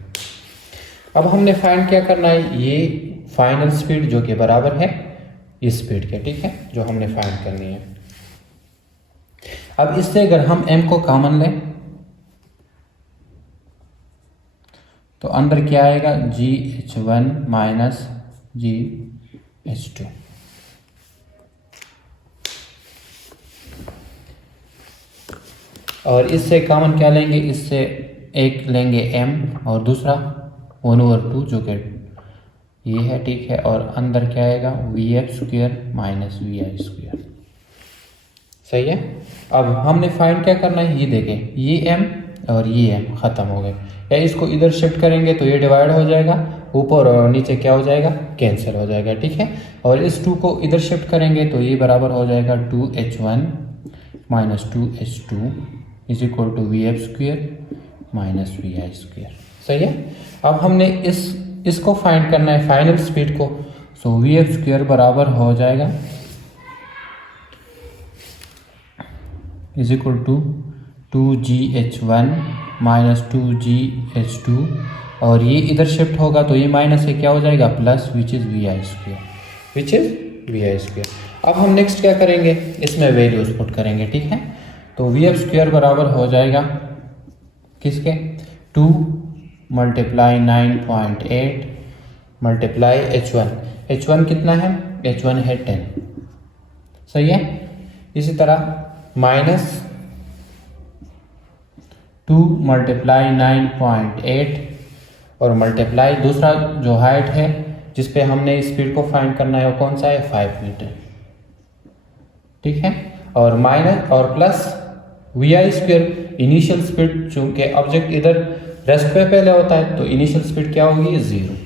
अब हमने फाइंड क्या करना है, ये फाइनल स्पीड जो कि बराबर है इस स्पीड के, ठीक है, जो हमने फाइंड करनी है। अब इससे अगर हम m को कॉमन लें तो अंदर क्या आएगा, GH1 माइनस GH2, और इससे कॉमन क्या लेंगे, इससे एक लेंगे m और दूसरा 1/2 जो कि ये है, ठीक है, और अंदर क्या आएगा, VF square minus VI square, सही है। अब हमने फाइंड क्या करना है, ये देखें, ये m और ये m खत्म हो गए, या इसको इधर शिफ्ट करेंगे तो ये डिवाइड हो जाएगा, ऊपर और नीचे क्या हो जाएगा, कैंसिल हो जाएगा, ठीक है। और इस 2 को इधर शिफ्ट करेंगे तो ये बराबर हो जाएगा 2H1 minus 2H2 is equal to VF square minus VI square, सही है। अब हमने इसको फाइंड करना है फाइनल स्पीड को, सो VF स्क्वायर बराबर हो जाएगा is equal to 2GH1 minus 2GH2, और ये इधर शिफ्ट होगा तो ये माइनस से क्या हो जाएगा, plus, which is VI square, which is VI square. अब हम नेक्स्ट क्या करेंगे, इसमें वैल्यूज पुट करेंगे, ठीक है। तो VF स्क्वायर बराबर हो जाएगा किसके, 2 मल्टीप्लाई 9.8 मल्टीप्लाई H1 कितना है, H1 है 10, सही है। इसी तरह माइनस 2 मल्टीप्लाई 9.8 और मल्टीप्लाई दूसरा जो हाइट है जिस पे हमने स्पीड को फाइंड करना है वो कौन सा है, 5 मीटर, ठीक है, और माइनस और plus VI square, initial speed, चूंकि ऑब्जेक्ट इधर रेस्ट पे पहले होता है तो इनिशियल स्पीड क्या होगी, 0,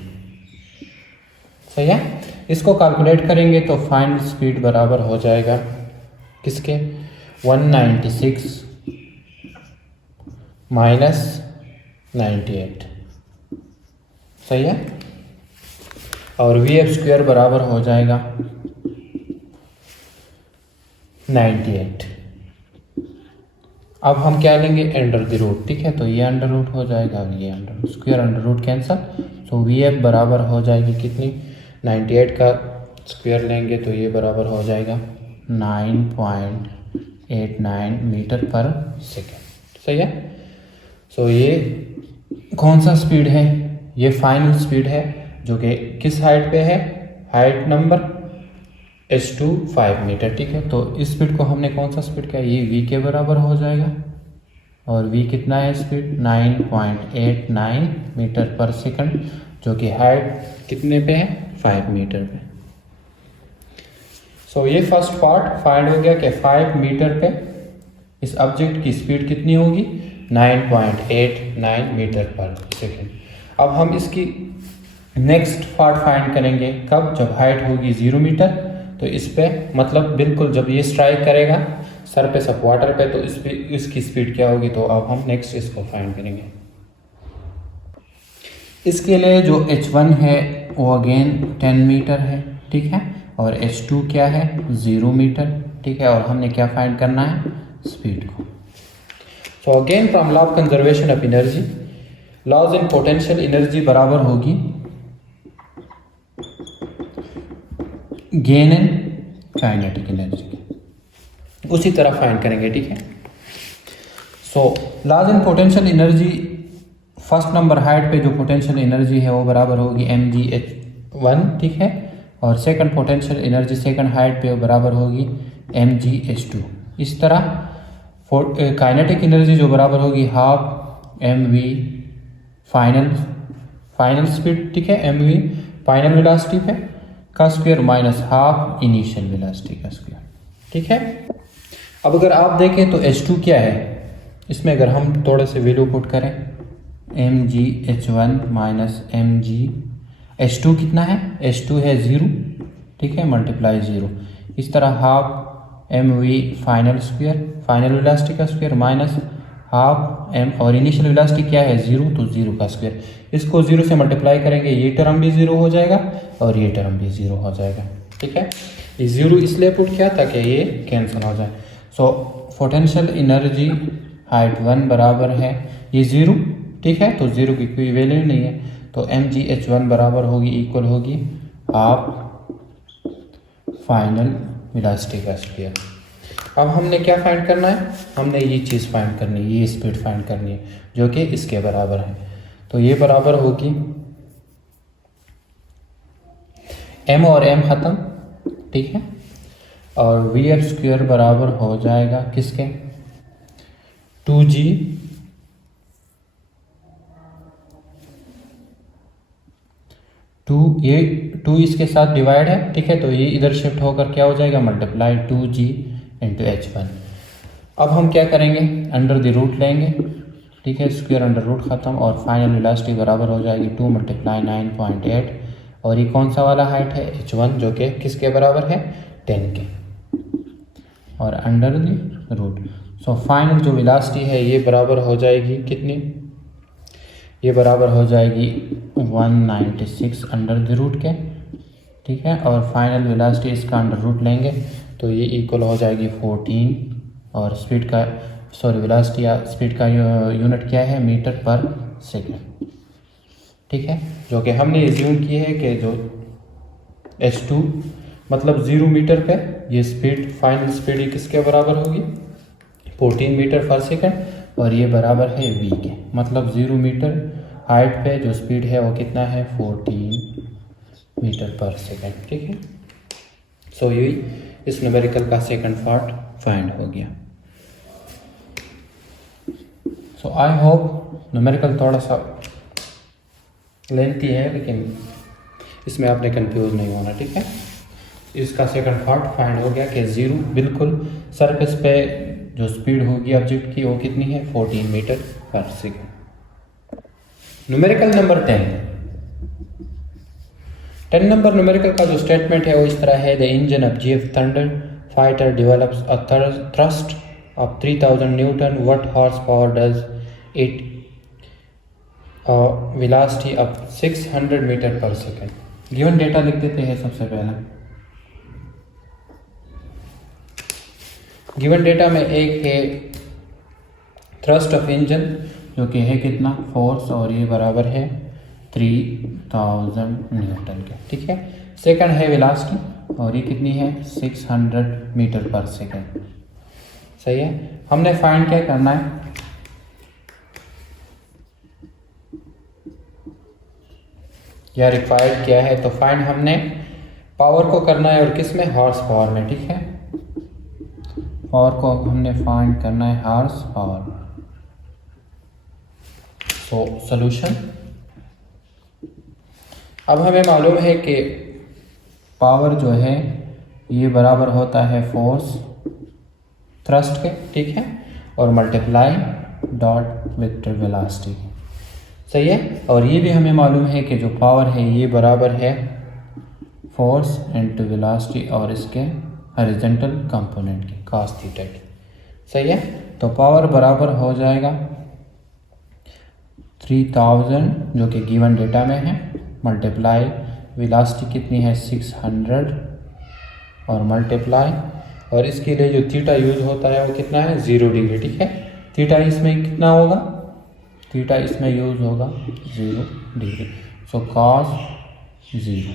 सही है। इसको कैलकुलेट करेंगे तो फाइनल स्पीड बराबर हो जाएगा किसके, 196 माइनस 98, सही है। और VF स्क्वायर बराबर हो जाएगा 98। अब हम क्या लेंगे, अंडर द रूट, ठीक है, तो ये अंडर रूट हो जाएगा और ये under square under root cancel, तो VF बराबर हो जाएगी कितनी, 98 का स्क्वायर लेंगे तो ये बराबर हो जाएगा 9.89 मीटर पर सेकेंड, सही है। सो ये कौन सा स्पीड है, ये फाइनल स्पीड है जो कि किस हाइट पे है, हाइट नंबर H2 5 मीटर, ठीक है। तो इस स्पीड को हमने कौन सा स्पीड किया, ये V के बराबर हो जाएगा, और V कितना है स्पीड, 9.89 मीटर पर सेकंड, जो कि हाइट कितने पे है, 5 मीटर पे। सो ये फर्स्ट पार्ट फाइंड हो गया कि 5 मीटर पे इस ऑब्जेक्ट की स्पीड कितनी होगी, 9.89 मीटर पर सेकेंड। अब हम इसकी नेक्स्ट पार्ट फाइंड करेंगे कब, जब हाइट होगी 0 मीटर। तो इस पे मतलब बिल्कुल जब ये स्ट्राइक करेगा सरफेस ऑफ वाटर पे, तो इस पे इसकी स्पीड क्या होगी। तो अब हम नेक्स्ट इसको फाइंड करेंगे। इसके लिए जो h1 है वो अगेन 10 मीटर है, ठीक है, और h2 क्या है 0 मीटर, ठीक है, और हमने क्या फाइंड करना है, स्पीड को। So again from law of conservation of energy, loss in potential energy बराबर होगी गेन इन काइनेटिक एनर्जी। उसी तरह फाइंड करेंगे, ठीक है। So laws in potential energy, first number height पे जो पोटेंशियल एनर्जी है वो बराबर होगी mgh1, ठीक है, और second potential energy second height पे बराबर होगी mgh2। इस तरह काइनेटिक एनर्जी जो बराबर होगी हाफ mv फाइनल स्पीड, ठीक है, mv फाइनल वेलोसिटी पे का square minus half initial velocity का स्क्वायर, ठीक है। अब अगर आप देखें तो h2 क्या है, इसमें अगर हम थोड़े से वैल्यू पुट करें mgh1 माइनस mg, h2 कितना है, h2 है 0, ठीक है, मल्टीप्लाई 0। इस तरह half mv final square final velocity का स्क्वायर माइनस हाफ m, और इनिशियल वेलोसिटी क्या है 0, तो 0 का स्क्वायर। इसको 0 से मल्टीप्लाई करेंगे, ये टर्म भी 0 हो जाएगा और ये टर्म भी 0 हो जाएगा, ठीक है। ये 0 इसलिए पुट किया ताकि ये कैंसिल हो जाए। सो पोटेंशियल एनर्जी हाइट 1 बराबर है ये 0, ठीक है, तो 0 की कोई वैल्यू नहीं है, तो mgh1 बराबर होगी इक्वल होगी हाफ फाइनल वेलोसिटी का स्क्वायर। अब हमने क्या फाइंड करना है, हमने ये चीज़ फाइंड करनी है, ये स्पीड फाइंड करनी है जो कि इसके बराबर है। तो ये बराबर होगी m और m ख़त्म, ठीक है, और vf स्क्वायर बराबर हो जाएगा किसके 2g ये 2 इसके साथ डिवाइड है, ठीक है, तो ये इधर शिफ्ट होकर क्या हो जाएगा मल्टीप्लाई 2g इंटू h1। अब हम क्या करेंगे, अंडर द रूट लेंगे, ठीक है, स्क्वायर अंडर रूट ख़त्म, और फाइनल वेलोसिटी बराबर हो जाएगी 2 मल्टीप्लाई 9.8, और ये कौन सा वाला हाइट है h1 जो कि किसके बराबर है 10 के, और under the root. So final जो वेलोसिटी है ये बराबर हो जाएगी कितनी, ये बराबर हो जाएगी 196 अंडर द रूट के, ठीक है, और फाइनल वेलोसिटी इसका अंडर रूट लेंगे तो ये इक्वल हो जाएगी 14, और स्पीड का वेलोसिटी या स्पीड का यूनिट क्या है मीटर पर सेकेंड, ठीक है, जो कि हमने एज्यूम की है कि जो h2 मतलब 0 मीटर पे ये स्पीड फाइनल स्पीड ये किसके बराबर होगी 14 मीटर पर सेकेंड, और ये बराबर है v के, मतलब 0 मीटर हाइट पे जो स्पीड है वो कितना है 14 मीटर पर सेकेंड, ठीक है। सो ये इस न्यूमेरिकल का सेकंड पार्ट फाइंड हो गया। सो आई होप न्यूमेरिकल थोड़ा सा लेंथी है, लेकिन इसमें आपने कंफ्यूज नहीं होना, ठीक है। इसका सेकंड पार्ट फाइंड हो गया कि 0 बिल्कुल सरफेस पे जो स्पीड होगी ऑब्जेक्ट की वो कितनी है 14 metre per second. Numerical number 10 number numerical का जो स्टेटमेंट है वो इस तरह है, the engine of GF thunder fighter develops a thrust of 3000 newton, what horse power does it, velocity of 600 metre per second. Given data लिख देते हैं सबसे पहले। गिवन डेटा में एक है थ्रस्ट ऑफ इंजन जो कि है कितना फोर्स, और ये बराबर है 3000 न्यूटन के, ठीक है। सेकंड है वेलोसिटी और ये कितनी है 600 मीटर पर सेकंड, सही है। हमने फाइंड क्या करना है, या रिक्वायर्ड क्या है, तो फाइंड हमने पावर को करना है और किस में हॉर्स पावर में, ठीक है। पावर को हमने फाइंड करना है हॉर्स पावर। तो सॉल्यूशन, अब हमें मालूम है कि पावर जो है ये बराबर होता है फोर्स थ्रस्ट के, ठीक है, और मल्टीप्लाई डॉट वेक्टर वेलोसिटी। सही है। और ये भी हमें मालूम है कि जो पावर है ये बराबर है फोर्स इनटू वेलोसिटी और इसके हॉरिजॉन्टल कंपोनेंट की cos थीटा की। सही है। तो पावर बराबर हो जाएगा 3000 जो कि गिवन डेटा में है, मल्टीप्लाई वेलोसिटी कितनी है 600 और मल्टीप्लाई, और इसके लिए जो थीटा यूज होता है वो कितना है 0 डिग्री। ठीक है। थीटा इसमें कितना होगा, थीटा इसमें यूज होगा 0 डिग्री। सो cos 0।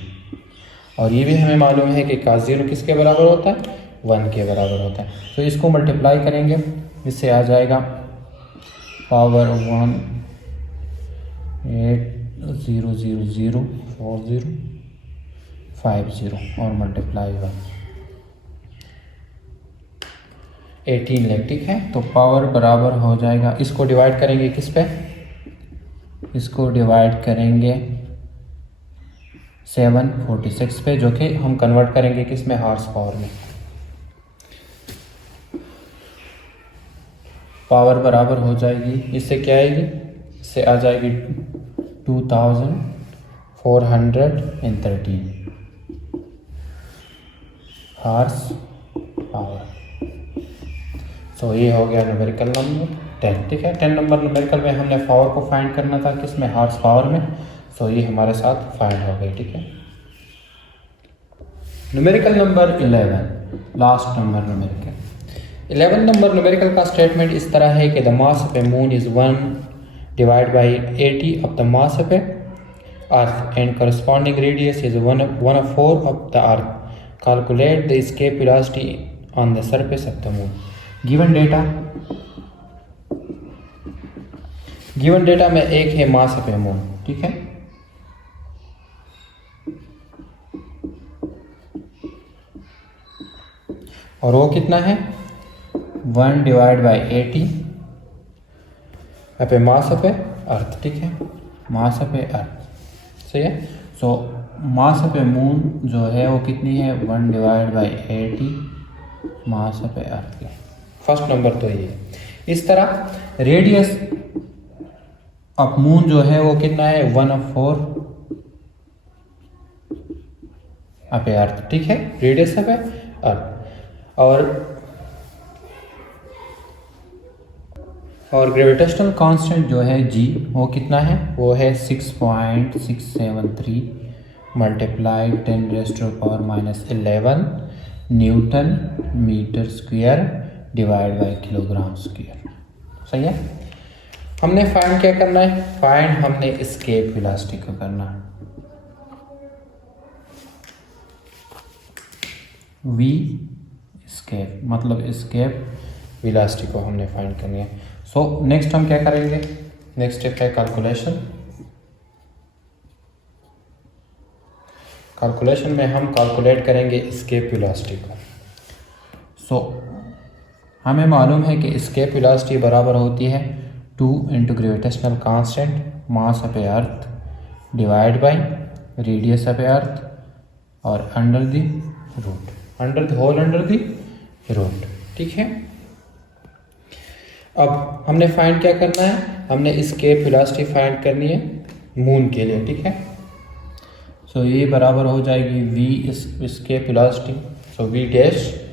और ये भी हमें मालूम है कि cos 0 किसके बराबर होता है 1 के बराबर होता है। तो इसको मल्टीप्लाई करेंगे, इससे आ जाएगा पावर 1 8004050 और मल्टीप्लाई 1 18 लाख। ठीक है। तो पावर बराबर हो जाएगा, इसको डिवाइड करेंगे किस पे, इसको डिवाइड करेंगे 746 पे, जो कि हम कन्वर्ट करेंगे किस में हॉर्स पावर में। पावर बराबर हो जाएगी, इससे क्या आएगी, इससे आ जाएगी 2413 हॉर्स पावर। सो ये हो गया न्यूमेरिकल नंबर 10। ठीक है। 10 नंबर न्यूमेरिकल में हमने पावर को फाइंड करना था किस में हॉर्स पावर में। सो ये हमारे साथ फाइंड हो गई। ठीक है। Numerical number 11, last number numerical. 11 number numerical का स्टेटमेंट इस तरह है कि the mass of a moon is 1 divide by 80 of the mass of a earth and corresponding radius is 1/4 of the earth. Calculate the escape velocity on the surface of the moon. Given data में एक है मास of a moon. ठीक है। और वो कितना है 1 divide by 80 पे मास ऑफ ए अर्थ। ठीक है। मास ऑफ ए अर्थ। सही है। सो मास ऑफ ए मून जो है वो कितनी है 1 divide by 80 mass of a अर्थ की। फर्स्ट नंबर तो ये है। इस तरह रेडियस ऑफ मून जो है वो कितना है 1/4 ऑफ ए अर्थ। ठीक है। Radius of a earth. और ग्रेविटेशनल कांस्टेंट जो है जी वो कितना है, वो है 6.673 multiply 10⁻⁻11 newton metre square divide by kilogram square. सही है। हमने फाइंड क्या करना है, फाइंड हमने एस्केप वेलोसिटी को करना है। वी एस्केप मतलब एस्केप वेलोसिटी को हमने फाइंड करनी है। सो नेक्स्ट हम क्या करेंगे, नेक्स्ट स्टेप है कैलकुलेशन। कैलकुलेशन में हम कैलकुलेट करेंगे एस्केप वेलोसिटी को। सो हमें मालूम है कि एस्केप वेलोसिटी बराबर होती है 2 into gravitational constant mass of a earth divide by radius of a earth और under the root, under the whole under the root. ठीक है। अब हमने फाइंड क्या करना है, हमने एस्केप वेलोसिटी फाइंड करनी है मून के लिए। ठीक है। सो ये बराबर हो जाएगी we escape velocity, so V dash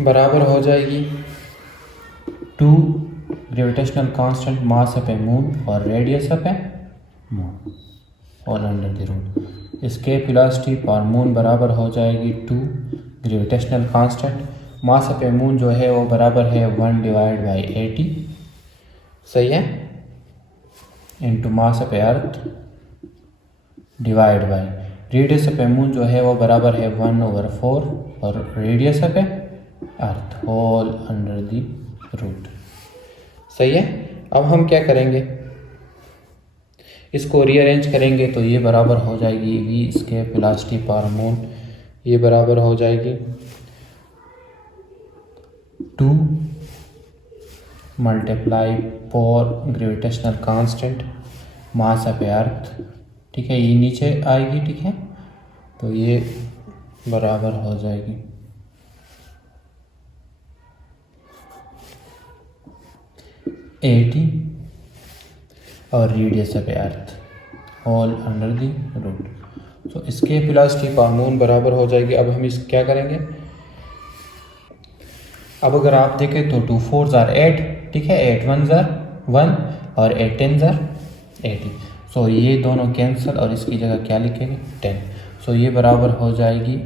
बराबर हो जाएगी 2 gravitational constant mass of a moon और रेडियस ऑफ ए मून और under the root. Escape velocity for moon बराबर हो जाएगी 2 gravitational constant mass of a moon जो है वो बराबर है 1 डिवाइड बाई 80। सही है। Into mass of a earth divide by radius of a moon जो है वो बराबर है 1/4 और radius of a earth whole under the root. सही है। अब हम क्या करेंगे, इसको रीअरेंज करेंगे तो ये बराबर हो जाएगी वी एस्केप वेलोसिटी पर मून, ये बराबर हो जाएगी 2 multiply 4 gravitational constant mass of a earth. ठीक है। ये नीचे आएगी। ठीक है। तो ये बराबर हो जाएगी 80 और radius of earth all under the root. तो इसके वेलोसिटी कानून बराबर हो जाएगी। अब हम इस क्या करेंगे, अब अगर आप देखें तो 2 4 ज़ार 8, ठीक है, 8 1 ज़ार 1 और 8 10 ज़ार 80। सो ये दोनों कैंसिल और इसकी जगह क्या लिखेंगे 10। सो ये बराबर हो जाएगी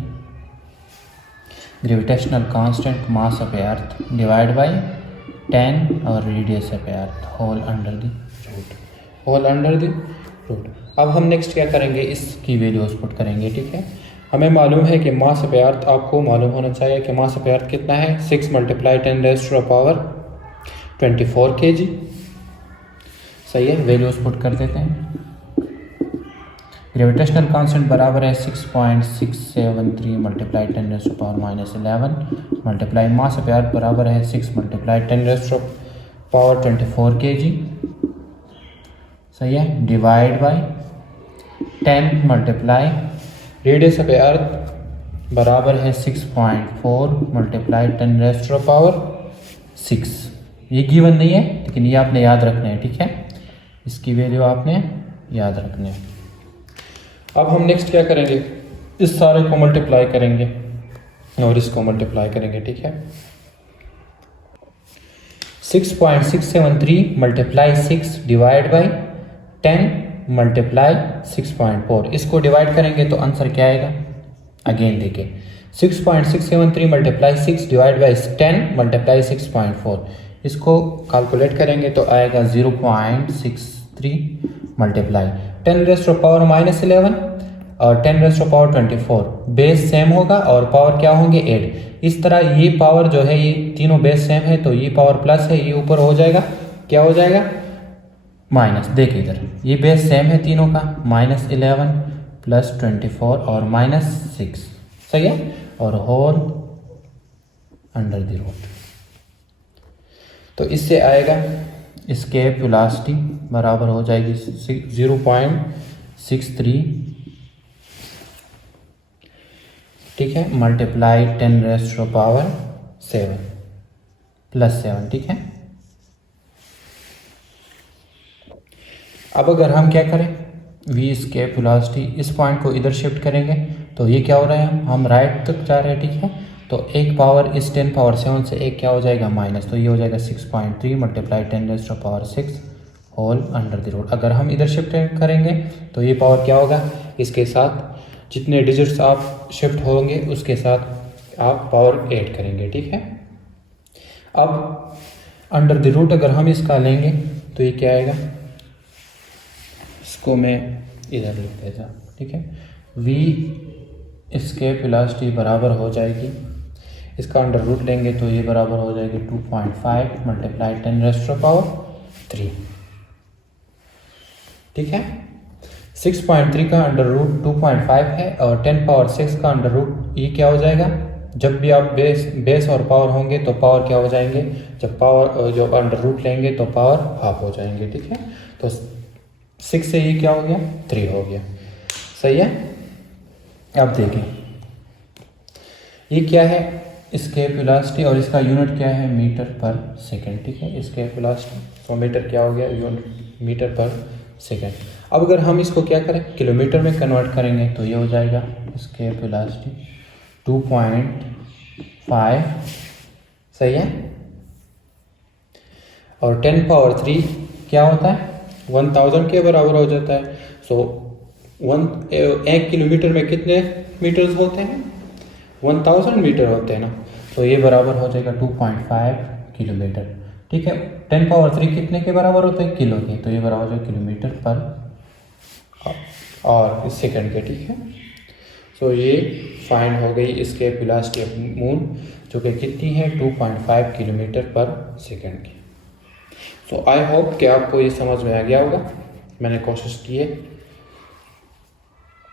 gravitational constant mass of earth divide by 10 और radius of earth whole under the root, whole under the root. अब हम नेक्स्ट क्या करेंगे, इसकी वैल्यूज पुट करेंगे, ठीक है। हमें मालूम है कि मास ऑफ अर्थ, आपको मालूम होना चाहिए कि मास ऑफ अर्थ कितना है, 6 × 10⁻⁴ kg। सही है, वैल्यूज पुट कर देते हैं। ग्रेविटेशनल कांस्टेंट बराबर है 6.673 × 10⁻⁻11 मल्टीप्लाई मास ऑफ अर्थ बराबर है 6 × 10⁻⁴ kg। सही है, divide by 10 multiply radius of अर्थ बराबर है 6.4 × 10⁻⁶। ये गिवन नहीं है, लेकिन ये आपने याद रखना है, ठीक है। इसकी वैल्यू आपने याद रखनी है। अब हम नेक्स्ट क्या करेंगे, इस सारे को मल्टीप्लाई करेंगे और इसको मल्टीप्लाई करेंगे, ठीक है। 6.673 मल्टीप्लाई 6 डिवाइड बाई 10 मल्टीप्लाई 6.4, इसको डिवाइड करेंगे तो आंसर क्या आएगा, अगेन देखिए 6.673 मल्टीप्लाई 6 डिवाइड बाई 10 मल्टीप्लाई 6.4, इसको कैलकुलेट करेंगे तो आएगा 0.63 मल्टीप्लाई 10⁻⁻11 और 10⁻24। बेस सेम होगा और पावर क्या होंगे 8। इस तरह ये पावर जो है, ये तीनों बेस सेम है तो ये पावर प्लस है, ये ऊपर हो जाएगा, क्या हो जाएगा माइनस। देखिए इधर ये बेस सेम है तीनों का, -11 + 24 और -6, सही है, और होल अंडर द रूट। तो इससे आएगा इसके वेलोसिटी बराबर हो जाएगी 0.63, ठीक है, मल्टीप्लाई 10⁻⁷ +7, ठीक है। अब अगर हम क्या करें, v इसके वेलोसिटी इस पॉइंट को इधर शिफ्ट करेंगे तो ये क्या हो रहा है, हम राइट तक जा रहे हैं, ठीक है। तो एक पावर इस 10⁻⁷ से एक क्या हो जाएगा माइनस, तो ये हो जाएगा 6.3 multiply 10⁻⁶ whole under the root. अगर हम इधर शिफ्ट करेंगे तो ये पावर क्या होगा, इसके साथ जितने डिजिट्स आप शिफ्ट होंगे उसके साथ आप पावर ऐड करेंगे, ठीक है। अब अंडर द रूट अगर हम इसका लेंगे तो ये क्या आएगा, इसको मैं इधर लिख देता हूँ, ठीक है। v इसके वेलोसिटी बराबर हो जाएगी, इसका अंडर रूट लेंगे तो ये बराबर हो जाएगी 2.5 मल्टीप्लाई 10⁻⁵, ठीक है। 6.3 का अंडर रूट 2.5 है और 10⁻⁶ का अंडर रूट ये क्या हो जाएगा, जब भी आप बेस और पावर होंगे तो पावर क्या हो जाएंगे, जब अंडर रूट लेंगे तो पावर हाफ हो जाएंगे, ठीक है। तो 6 से ये क्या हो गया 3 हो गया, सही है। अब देखें ये क्या है, इसके वेलोसिटी और इसका यूनिट क्या है मीटर पर सेकंड, ठीक है। इसके वेलोसिटी 100 मीटर क्या हो गया, यूनिट मीटर पर सेकंड। अब अगर हम इसको क्या करें किलोमीटर में कन्वर्ट करेंगे तो ये हो जाएगा इसके वेलोसिटी 2.5, सही है। और 10⁻³ क्या होता है 1000 के बराबर हो जाता है। सो 1 किलोमीटर में कितने मीटर्स होते हैं, 1000 मीटर होते हैं ना। तो ये बराबर हो जाएगा 2.5 किलोमीटर, ठीक है। 10⁻³ कितने के बराबर होते हैं किलो के, तो ये बराबर है किलोमीटर पर और सेकंड के, ठीक है। सो ये फाइंड हो गई इसके वेलोसिटी ऑफ मून, जो कि कितनी है 2.5 किलोमीटर पर सेकंड की। सो आई होप कि आपको ये समझ में आ गया होगा, मैंने कोशिश की है।